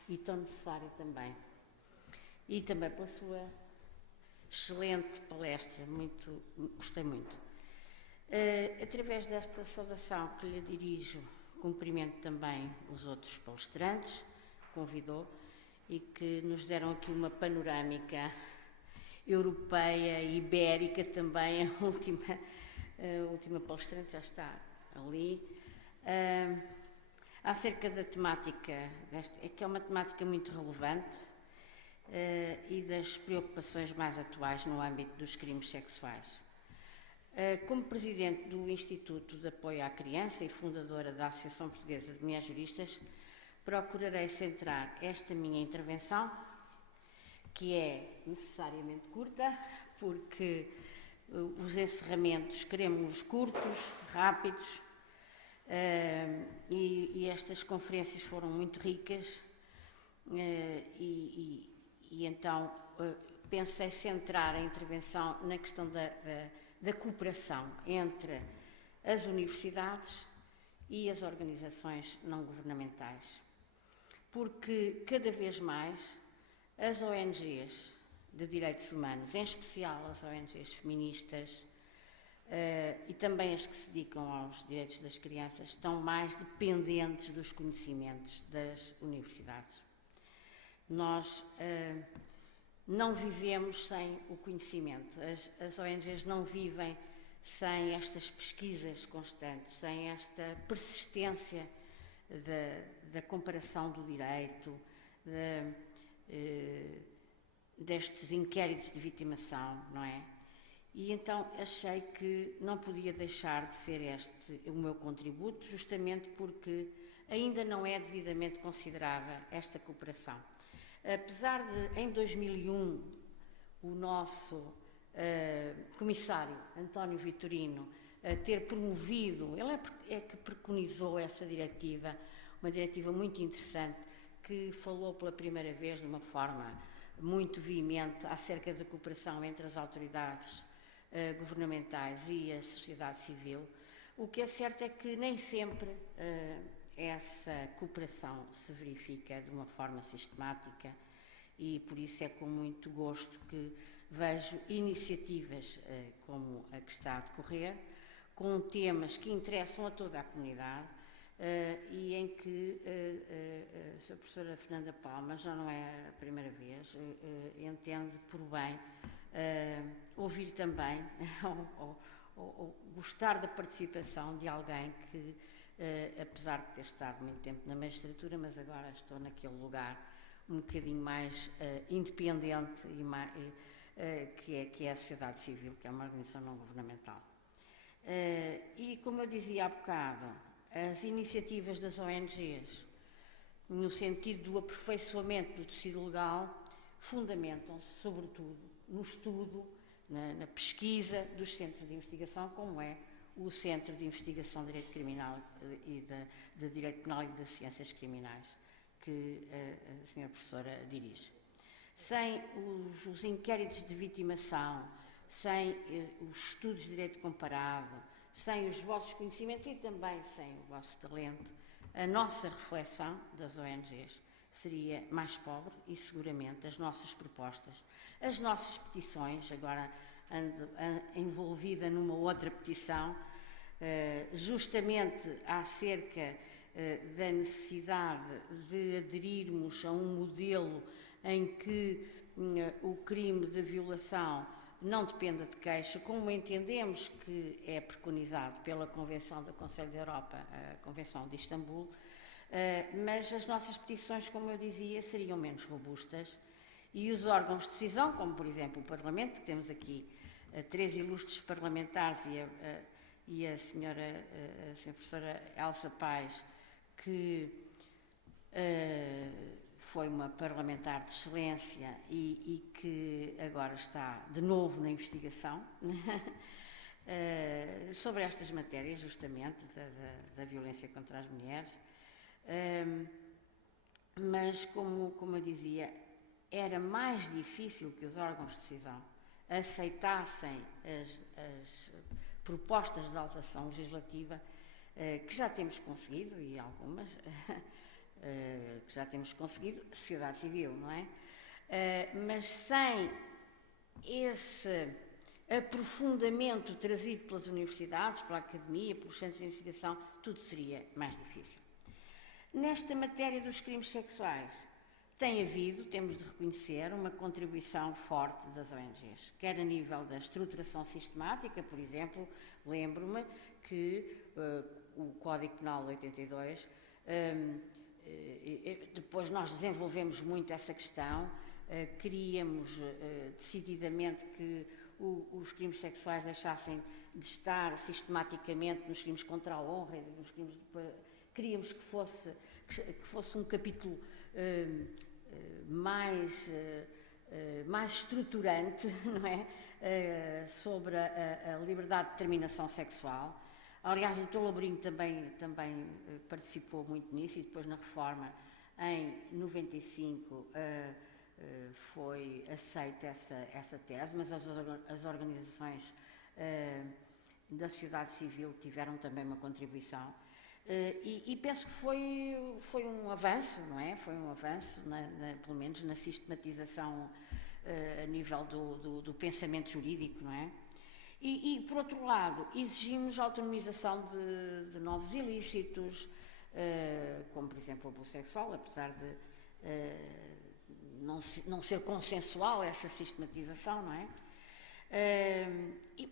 e tão necessária também. E também pela sua excelente palestra, gostei muito. Através desta saudação que lhe dirijo, cumprimento também os outros palestrantes que convidou e que nos deram aqui uma panorâmica europeia e ibérica também. A última palestrante já está ali. Acerca da temática, que é uma temática muito relevante e das preocupações mais atuais no âmbito dos crimes sexuais. Como Presidente do Instituto de Apoio à Criança e fundadora da Associação Portuguesa de Mulheres Juristas, procurarei centrar esta minha intervenção, que é necessariamente curta, porque os encerramentos queremos curtos, rápidos, e estas conferências foram muito ricas, e então pensei centrar a intervenção na questão da cooperação entre as universidades e as organizações não governamentais. Porque cada vez mais as ONGs de direitos humanos, em especial as ONGs feministas e também as que se dedicam aos direitos das crianças, estão mais dependentes dos conhecimentos das universidades. Nós não vivemos sem o conhecimento. As ONGs não vivem sem estas pesquisas constantes, sem esta persistência da comparação do direito, destes inquéritos de vitimação, não é? E então achei que não podia deixar de ser este o meu contributo, justamente porque ainda não é devidamente considerada esta cooperação. Apesar de, em 2001, o nosso comissário, António Vitorino, ter promovido, ele é que preconizou essa diretiva, uma diretiva muito interessante, que falou pela primeira vez de uma forma muito veemente acerca da cooperação entre as autoridades governamentais e a sociedade civil. O que é certo é que nem sempre essa cooperação se verifica de uma forma sistemática e por isso é com muito gosto que vejo iniciativas como a que está a decorrer, com temas que interessam a toda a comunidade e em que a Sra. Professora Fernanda Palma, já não é a primeira vez, entende por bem ouvir também ou gostar da participação de alguém que, apesar de ter estado muito tempo na magistratura, mas agora estou naquele lugar um bocadinho mais independente que é a sociedade civil, que é uma organização não governamental. E como eu dizia há bocado, as iniciativas das ONGs, no sentido do aperfeiçoamento do tecido legal, fundamentam-se, sobretudo, no estudo, na pesquisa dos centros de investigação, como é o Centro de Investigação de Direito Criminal e de Direito Penal e das Ciências Criminais, que a senhora professora dirige. Sem os inquéritos de vitimação, sem os estudos de direito comparado, sem os vossos conhecimentos e também sem o vosso talento, a nossa reflexão das ONGs seria mais pobre e seguramente as nossas propostas, as nossas petições, agora ando envolvida numa outra petição, justamente acerca da necessidade de aderirmos a um modelo em que o crime de violação não dependa de queixa, como entendemos que é preconizado pela Convenção do Conselho da Europa, a Convenção de Istambul, mas as nossas petições, como eu dizia, seriam menos robustas e os órgãos de decisão, como por exemplo o Parlamento, que temos aqui 3 ilustres parlamentares e a senhora professora Elsa Paes, que foi uma parlamentar de excelência e que agora está de novo na investigação sobre estas matérias, justamente, da violência contra as mulheres. Mas, como eu dizia, era mais difícil que os órgãos de decisão aceitassem as propostas de alteração legislativa que já temos conseguido, e algumas que já temos conseguido, sociedade civil, não é? Mas sem esse aprofundamento trazido pelas universidades, pela academia, pelos centros de investigação, tudo seria mais difícil. Nesta matéria dos crimes sexuais, tem havido, temos de reconhecer, uma contribuição forte das ONGs, quer a nível da estruturação sistemática, por exemplo, lembro-me que o Código Penal de 82, depois nós desenvolvemos muito essa questão, queríamos decididamente que os crimes sexuais deixassem de estar sistematicamente nos crimes contra a honra, nos crimes, queríamos que fosse um capítulo mais estruturante, não é? Sobre a liberdade de determinação sexual. Aliás, o Dr. Labrinho também participou muito nisso e depois na reforma, em 95, foi aceita essa tese, mas as organizações da sociedade civil tiveram também uma contribuição. E penso que foi um avanço, não é? Foi um avanço, pelo menos na sistematização a nível do pensamento jurídico, não é? E, por outro lado, exigimos a autonomização de novos ilícitos, como, por exemplo, o abuso sexual, apesar de não ser consensual essa sistematização, não é?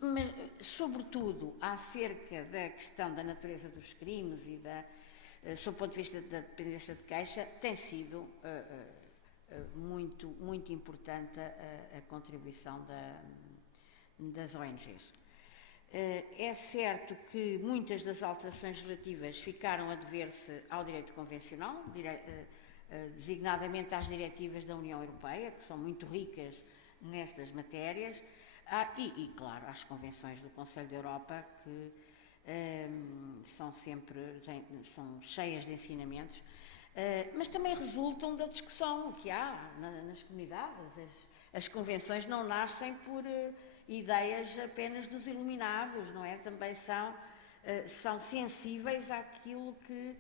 Mas, sobretudo, acerca da questão da natureza dos crimes e sob o ponto de vista da dependência de queixa, tem sido muito importante a contribuição das ONGs. É certo que muitas das alterações legislativas ficaram a dever-se ao direito convencional, designadamente às diretivas da União Europeia, que são muito ricas nestas matérias, e claro, às convenções do Conselho da Europa, que são cheias de ensinamentos, mas também resultam da discussão que há nas comunidades. As convenções não nascem por ideias apenas dos iluminados, não é? Também são sensíveis àquilo que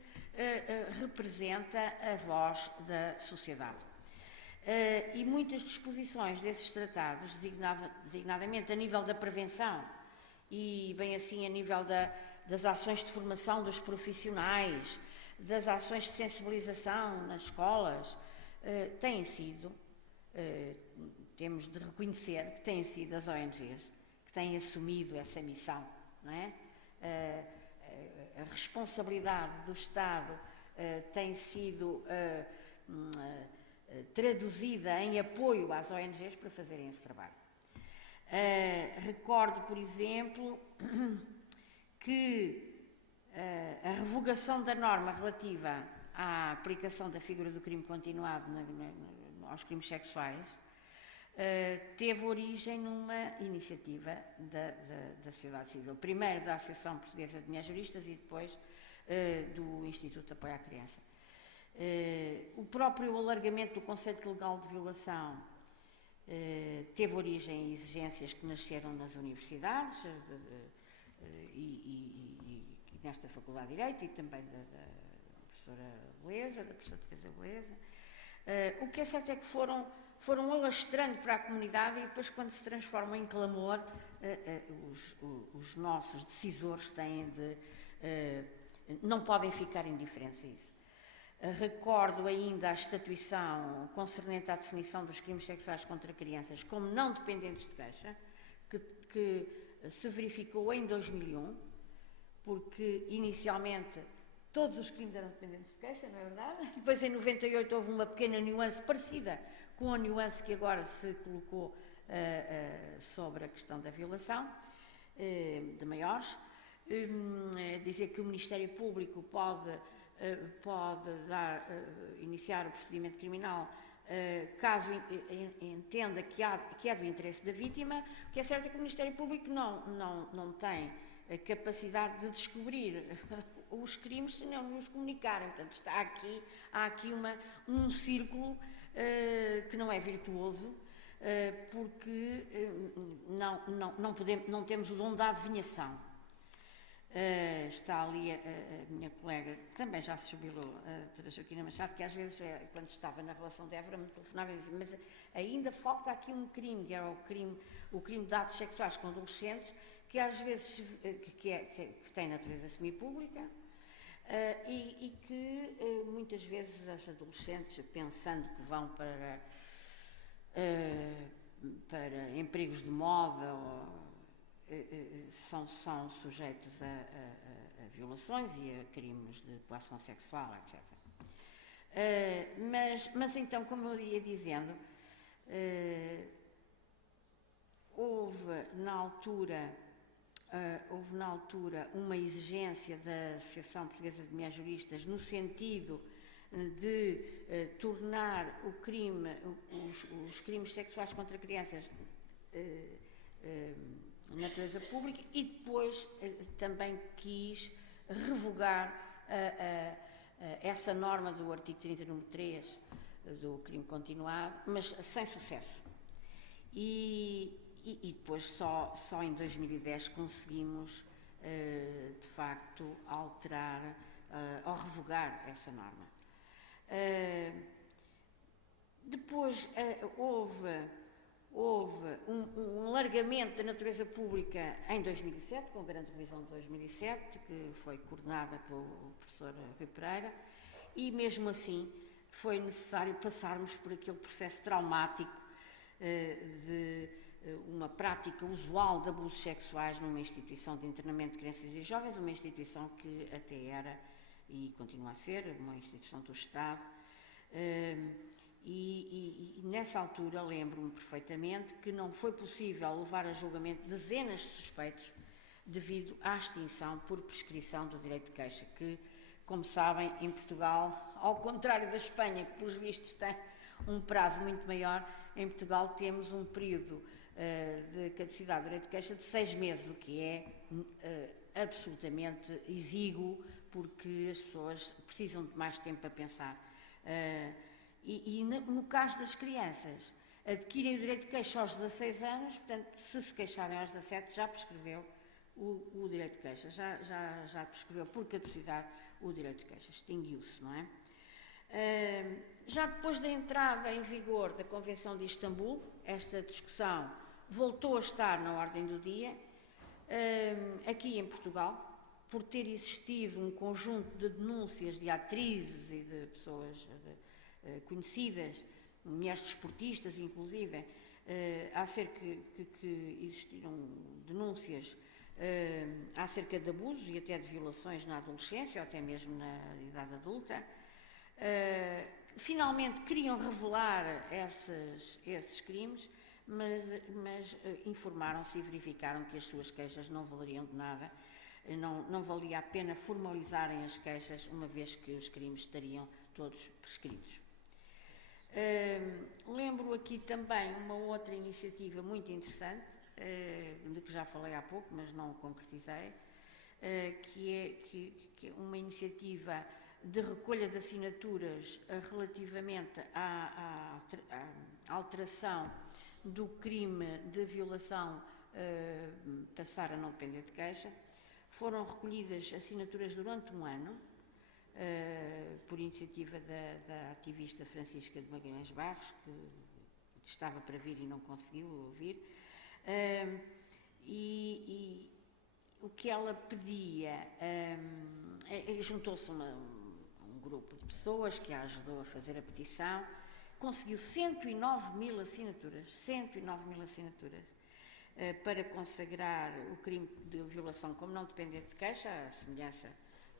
representa a voz da sociedade. E muitas disposições desses tratados, designadamente a nível da prevenção e, bem assim, a nível das ações de formação dos profissionais, das ações de sensibilização nas escolas, têm sido, temos de reconhecer que têm sido as ONGs que tem assumido essa missão, não é? A responsabilidade do Estado tem sido traduzida em apoio às ONGs para fazerem esse trabalho. Recordo, por exemplo, que a revogação da norma relativa à aplicação da figura do crime continuado aos crimes sexuais teve origem numa iniciativa da sociedade civil. Primeiro da Associação Portuguesa de Mulheres Juristas e depois do Instituto de Apoio à Criança. O próprio alargamento do conceito legal de violação teve origem em exigências que nasceram nas universidades e nesta Faculdade de Direito e também da professora Beleza, da professora Teresa Beleza. O que é certo é que foram alastrando para a comunidade e depois, quando se transformam em clamor, os nossos decisores não podem ficar indiferentes a isso. Recordo ainda a estatuição concernente à definição dos crimes sexuais contra crianças como não dependentes de queixa, que se verificou em 2001, porque inicialmente todos os crimes eram dependentes de queixa, não é verdade? Depois, em 98, houve uma pequena nuance parecida com a nuance que agora se colocou sobre a questão da violação de maiores. Dizer que o Ministério Público pode iniciar o procedimento criminal caso entenda que é do interesse da vítima. O que é certo é que o Ministério Público não tem a capacidade de descobrir os crimes se não nos comunicarem. Portanto, há aqui um círculo que não é virtuoso, porque não temos o dom da adivinhação. Está ali a minha colega, que também já se jubilou, a doutora Joaquina Machado, que às vezes, quando estava na relação de Évora, me telefonava e dizia: mas ainda falta aqui um crime, que era o crime de atos sexuais com adolescentes, que às vezes que tem natureza semipública e que muitas vezes as adolescentes, pensando que vão para empregos de moda são sujeitos a violações e a crimes de coação sexual, etc. Mas então, como eu ia dizendo, houve na altura uma exigência da Associação Portuguesa de Mulheres Juristas no sentido de tornar os crimes sexuais contra crianças natureza pública, e depois também quis revogar essa norma do artigo 30, número 3 do crime continuado, mas sem sucesso. E depois só em 2010 conseguimos de facto alterar ou revogar essa norma. Depois houve um alargamento da natureza pública em 2007, com a grande revisão de 2007, que foi coordenada pelo professor Rui Pereira, e mesmo assim foi necessário passarmos por aquele processo traumático de uma prática usual de abusos sexuais numa instituição de internamento de crianças e jovens, uma instituição que até era e continua a ser uma instituição do Estado. E nessa altura lembro-me perfeitamente que não foi possível levar a julgamento dezenas de suspeitos devido à extinção por prescrição do direito de queixa, que, como sabem, em Portugal, ao contrário da Espanha, que pelos vistos tem um prazo muito maior, em Portugal temos um período de caducidade do direito de queixa de 6 meses, o que é absolutamente exíguo, porque as pessoas precisam de mais tempo para pensar. E no caso das crianças, adquirem o direito de queixa aos 16 anos, portanto, se queixarem aos 17, já prescreveu o direito de queixa, já prescreveu por caducidade o direito de queixa, extinguiu-se, não é? Já depois da entrada em vigor da Convenção de Istambul, esta discussão voltou a estar na ordem do dia, aqui em Portugal, por ter existido um conjunto de denúncias de atrizes e de pessoas conhecidas, mulheres desportistas inclusive, acerca que existiram denúncias acerca de abusos e até de violações na adolescência ou até mesmo na idade adulta. Finalmente queriam revelar esses crimes, mas informaram-se e verificaram que as suas queixas não valeriam de nada, não valia a pena formalizarem as queixas, uma vez que os crimes estariam todos prescritos. Lembro aqui também uma outra iniciativa muito interessante, de que já falei há pouco, mas não concretizei, que é uma iniciativa de recolha de assinaturas relativamente à alteração do crime de violação passar a não depender de queixa. Foram recolhidas assinaturas durante um ano, por iniciativa da ativista Francisca de Magalhães Barros, que estava para vir e não conseguiu vir. E o que ela pedia, juntou-se um grupo de pessoas que a ajudou a fazer a petição, conseguiu 109.000 assinaturas, para consagrar o crime de violação como não dependente de queixa, à semelhança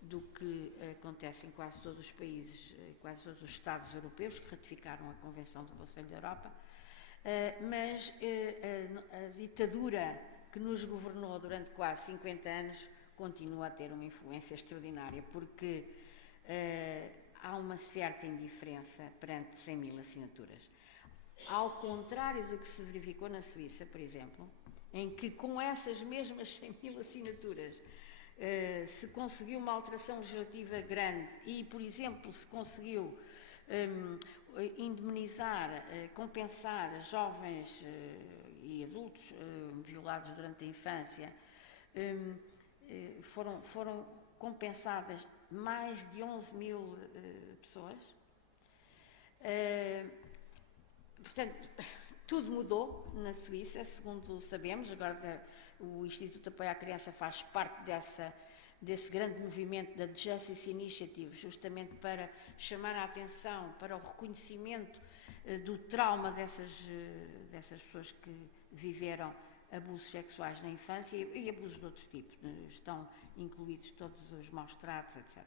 do que acontece em quase todos os países, quase todos os Estados europeus que ratificaram a Convenção do Conselho da Europa. Mas a ditadura que nos governou durante quase 50 anos continua a ter uma influência extraordinária, porque há uma certa indiferença perante 100.000 assinaturas. Ao contrário do que se verificou na Suíça, por exemplo, em que com essas mesmas 100.000 assinaturas se conseguiu uma alteração legislativa grande e, por exemplo, se conseguiu indemnizar, compensar jovens e adultos violados durante a infância, foram compensadas mais de 11.000 pessoas. Portanto, tudo mudou na Suíça, segundo sabemos. Agora o Instituto de Apoio à Criança faz parte desse grande movimento da Justice Initiative, justamente para chamar a atenção para o reconhecimento do trauma dessas pessoas que viveram abusos sexuais na infância e abusos de outro tipo. Estão incluídos todos os maus-tratos, etc.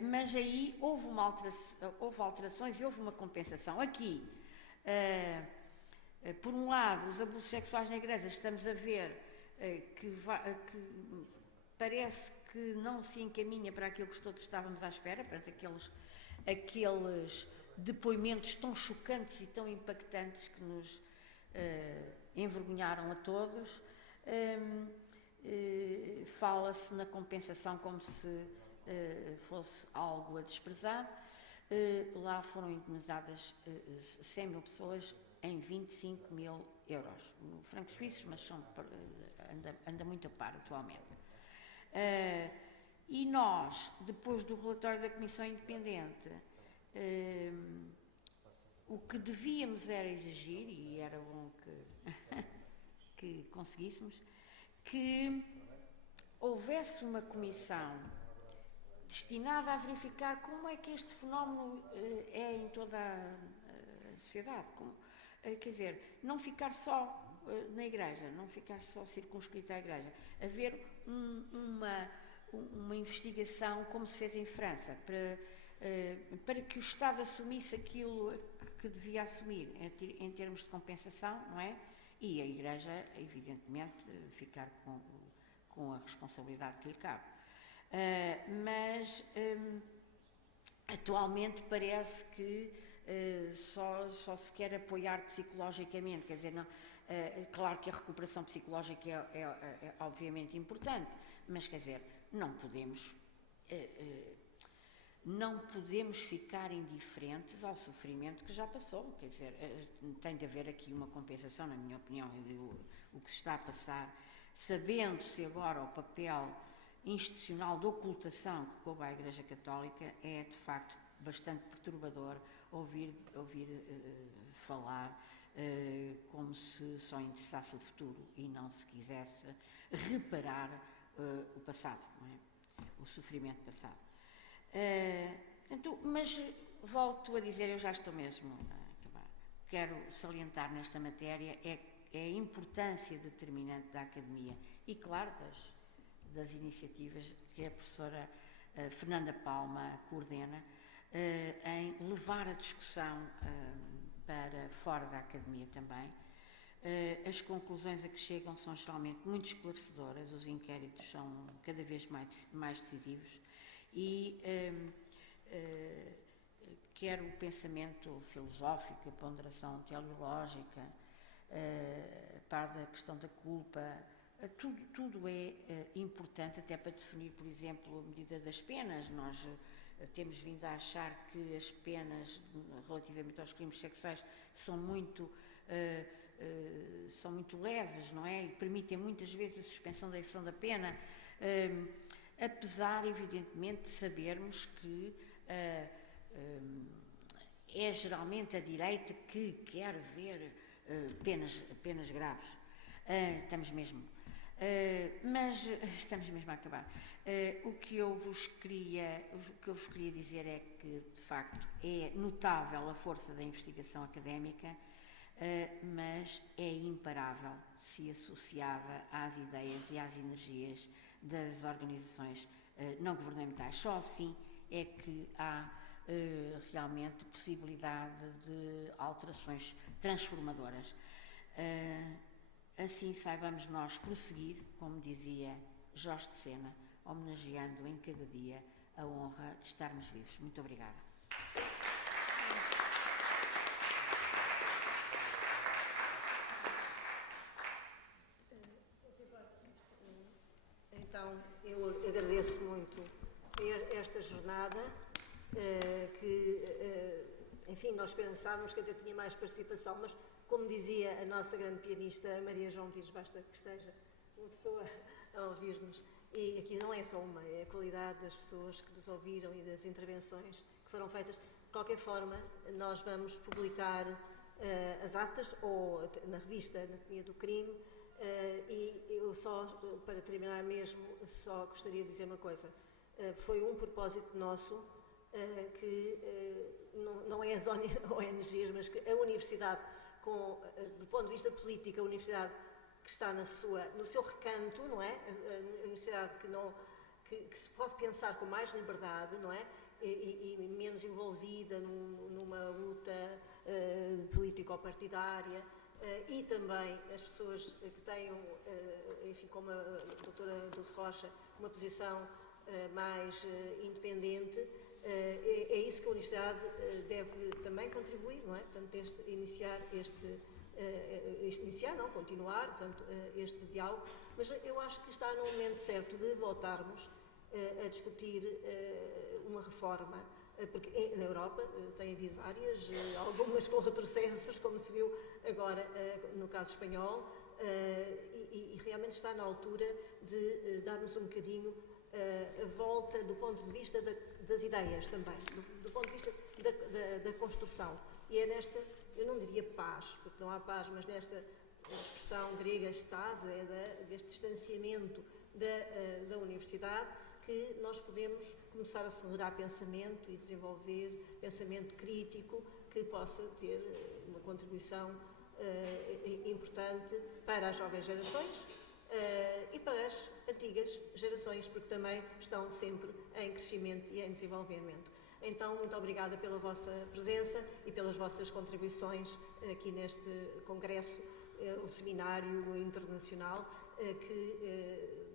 Mas aí houve alterações e houve uma compensação. Aqui, por um lado, os abusos sexuais na igreja, estamos a ver que parece que não se encaminha para aquilo que todos estávamos à espera, para aqueles depoimentos tão chocantes e tão impactantes que nos envergonharam a todos. Fala-se na compensação como se fosse algo a desprezar. Lá foram indemnizadas 100.000 pessoas em 25.000 euros, francos suíços, mas anda muito a par atualmente. E nós, depois do relatório da Comissão Independente, o que devíamos era exigir, e era bom que conseguíssemos, que houvesse uma comissão destinada a verificar como é que este fenómeno é em toda a sociedade. Quer dizer, não ficar só na igreja, não ficar só circunscrito à igreja, haver uma investigação como se fez em França, para que o Estado assumisse aquilo que devia assumir em termos de compensação, não é? E a igreja, evidentemente, ficar com a responsabilidade que lhe cabe. Mas atualmente parece que só se quer apoiar psicologicamente, quer dizer, não, claro que a recuperação psicológica é obviamente importante, mas quer dizer, não podemos ficar indiferentes ao sofrimento que já passou, quer dizer, tem de haver aqui uma compensação, na minha opinião, o que se está a passar, sabendo-se agora o papel institucional de ocultação que coube à Igreja Católica, é de facto bastante perturbador ouvir falar como se só interessasse o futuro e não se quisesse reparar o passado, não é? O sofrimento passado. Então, mas volto a dizer, eu já estou mesmo a acabar. quero salientar nesta matéria é a importância determinante da academia e, claro, das iniciativas que a professora Fernanda Palma coordena em levar a discussão para fora da academia também. As conclusões a que chegam são geralmente muito esclarecedoras, os inquéritos são cada vez mais decisivos e quer o pensamento filosófico, a ponderação teleológica, a par da questão da culpa, tudo é importante até para definir, por exemplo, a medida das penas. Nós temos vindo a achar que as penas relativamente aos crimes sexuais são muito leves, não é? E permitem muitas vezes a suspensão da execução da pena, apesar, evidentemente, de sabermos que é geralmente a direita que quer ver penas graves. Estamos mesmo a acabar. O que eu vos queria dizer é que, de facto, é notável a força da investigação académica, mas é imparável se associada às ideias e às energias das organizações não governamentais. Só assim é que há realmente possibilidade de alterações transformadoras. Assim saibamos nós prosseguir, como dizia Jorge de Sena, homenageando em cada dia a honra de estarmos vivos. Muito obrigada. Então, eu agradeço muito esta jornada, enfim, nós pensávamos que até tinha mais participação, mas, como dizia a nossa grande pianista Maria João Pires, basta que esteja uma pessoa a ouvir-nos. E aqui não é só uma, é a qualidade das pessoas que nos ouviram e das intervenções que foram feitas. De qualquer forma, nós vamos publicar as atas ou na revista Anatomia do Crime. E eu só, para terminar mesmo, só gostaria de dizer uma coisa. Foi um propósito nosso que não é as ONGs, mas que a Universidade, do ponto de vista político, a Universidade que está no seu recanto, não é? A Universidade que se pode pensar com mais liberdade, não é? E menos envolvida numa luta político-partidária. E também as pessoas que tenham, enfim, como a doutora Dulce Rocha, uma posição mais independente, é isso que a Universidade deve também contribuir, não é? Portanto, continuar, portanto, este diálogo, mas eu acho que está no momento certo de voltarmos a discutir uma reforma, porque na Europa tem havido várias, algumas com retrocessos, como se viu agora no caso espanhol, e realmente está na altura de darmos um bocadinho a volta do ponto de vista das ideias também, do ponto de vista da construção. E é nesta, eu não diria paz, porque não há paz, mas nesta expressão grega estase, deste distanciamento da universidade, que nós podemos começar a acelerar pensamento e desenvolver pensamento crítico que possa ter uma contribuição importante para as jovens gerações e para as antigas gerações, porque também estão sempre em crescimento e em desenvolvimento. Então, muito obrigada pela vossa presença e pelas vossas contribuições aqui neste congresso, o seminário internacional, que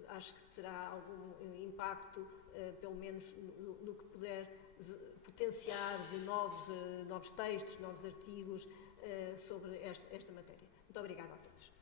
acho que terá algum impacto, pelo menos no que puder potenciar de novos textos, novos artigos sobre esta matéria. Muito obrigada a todos.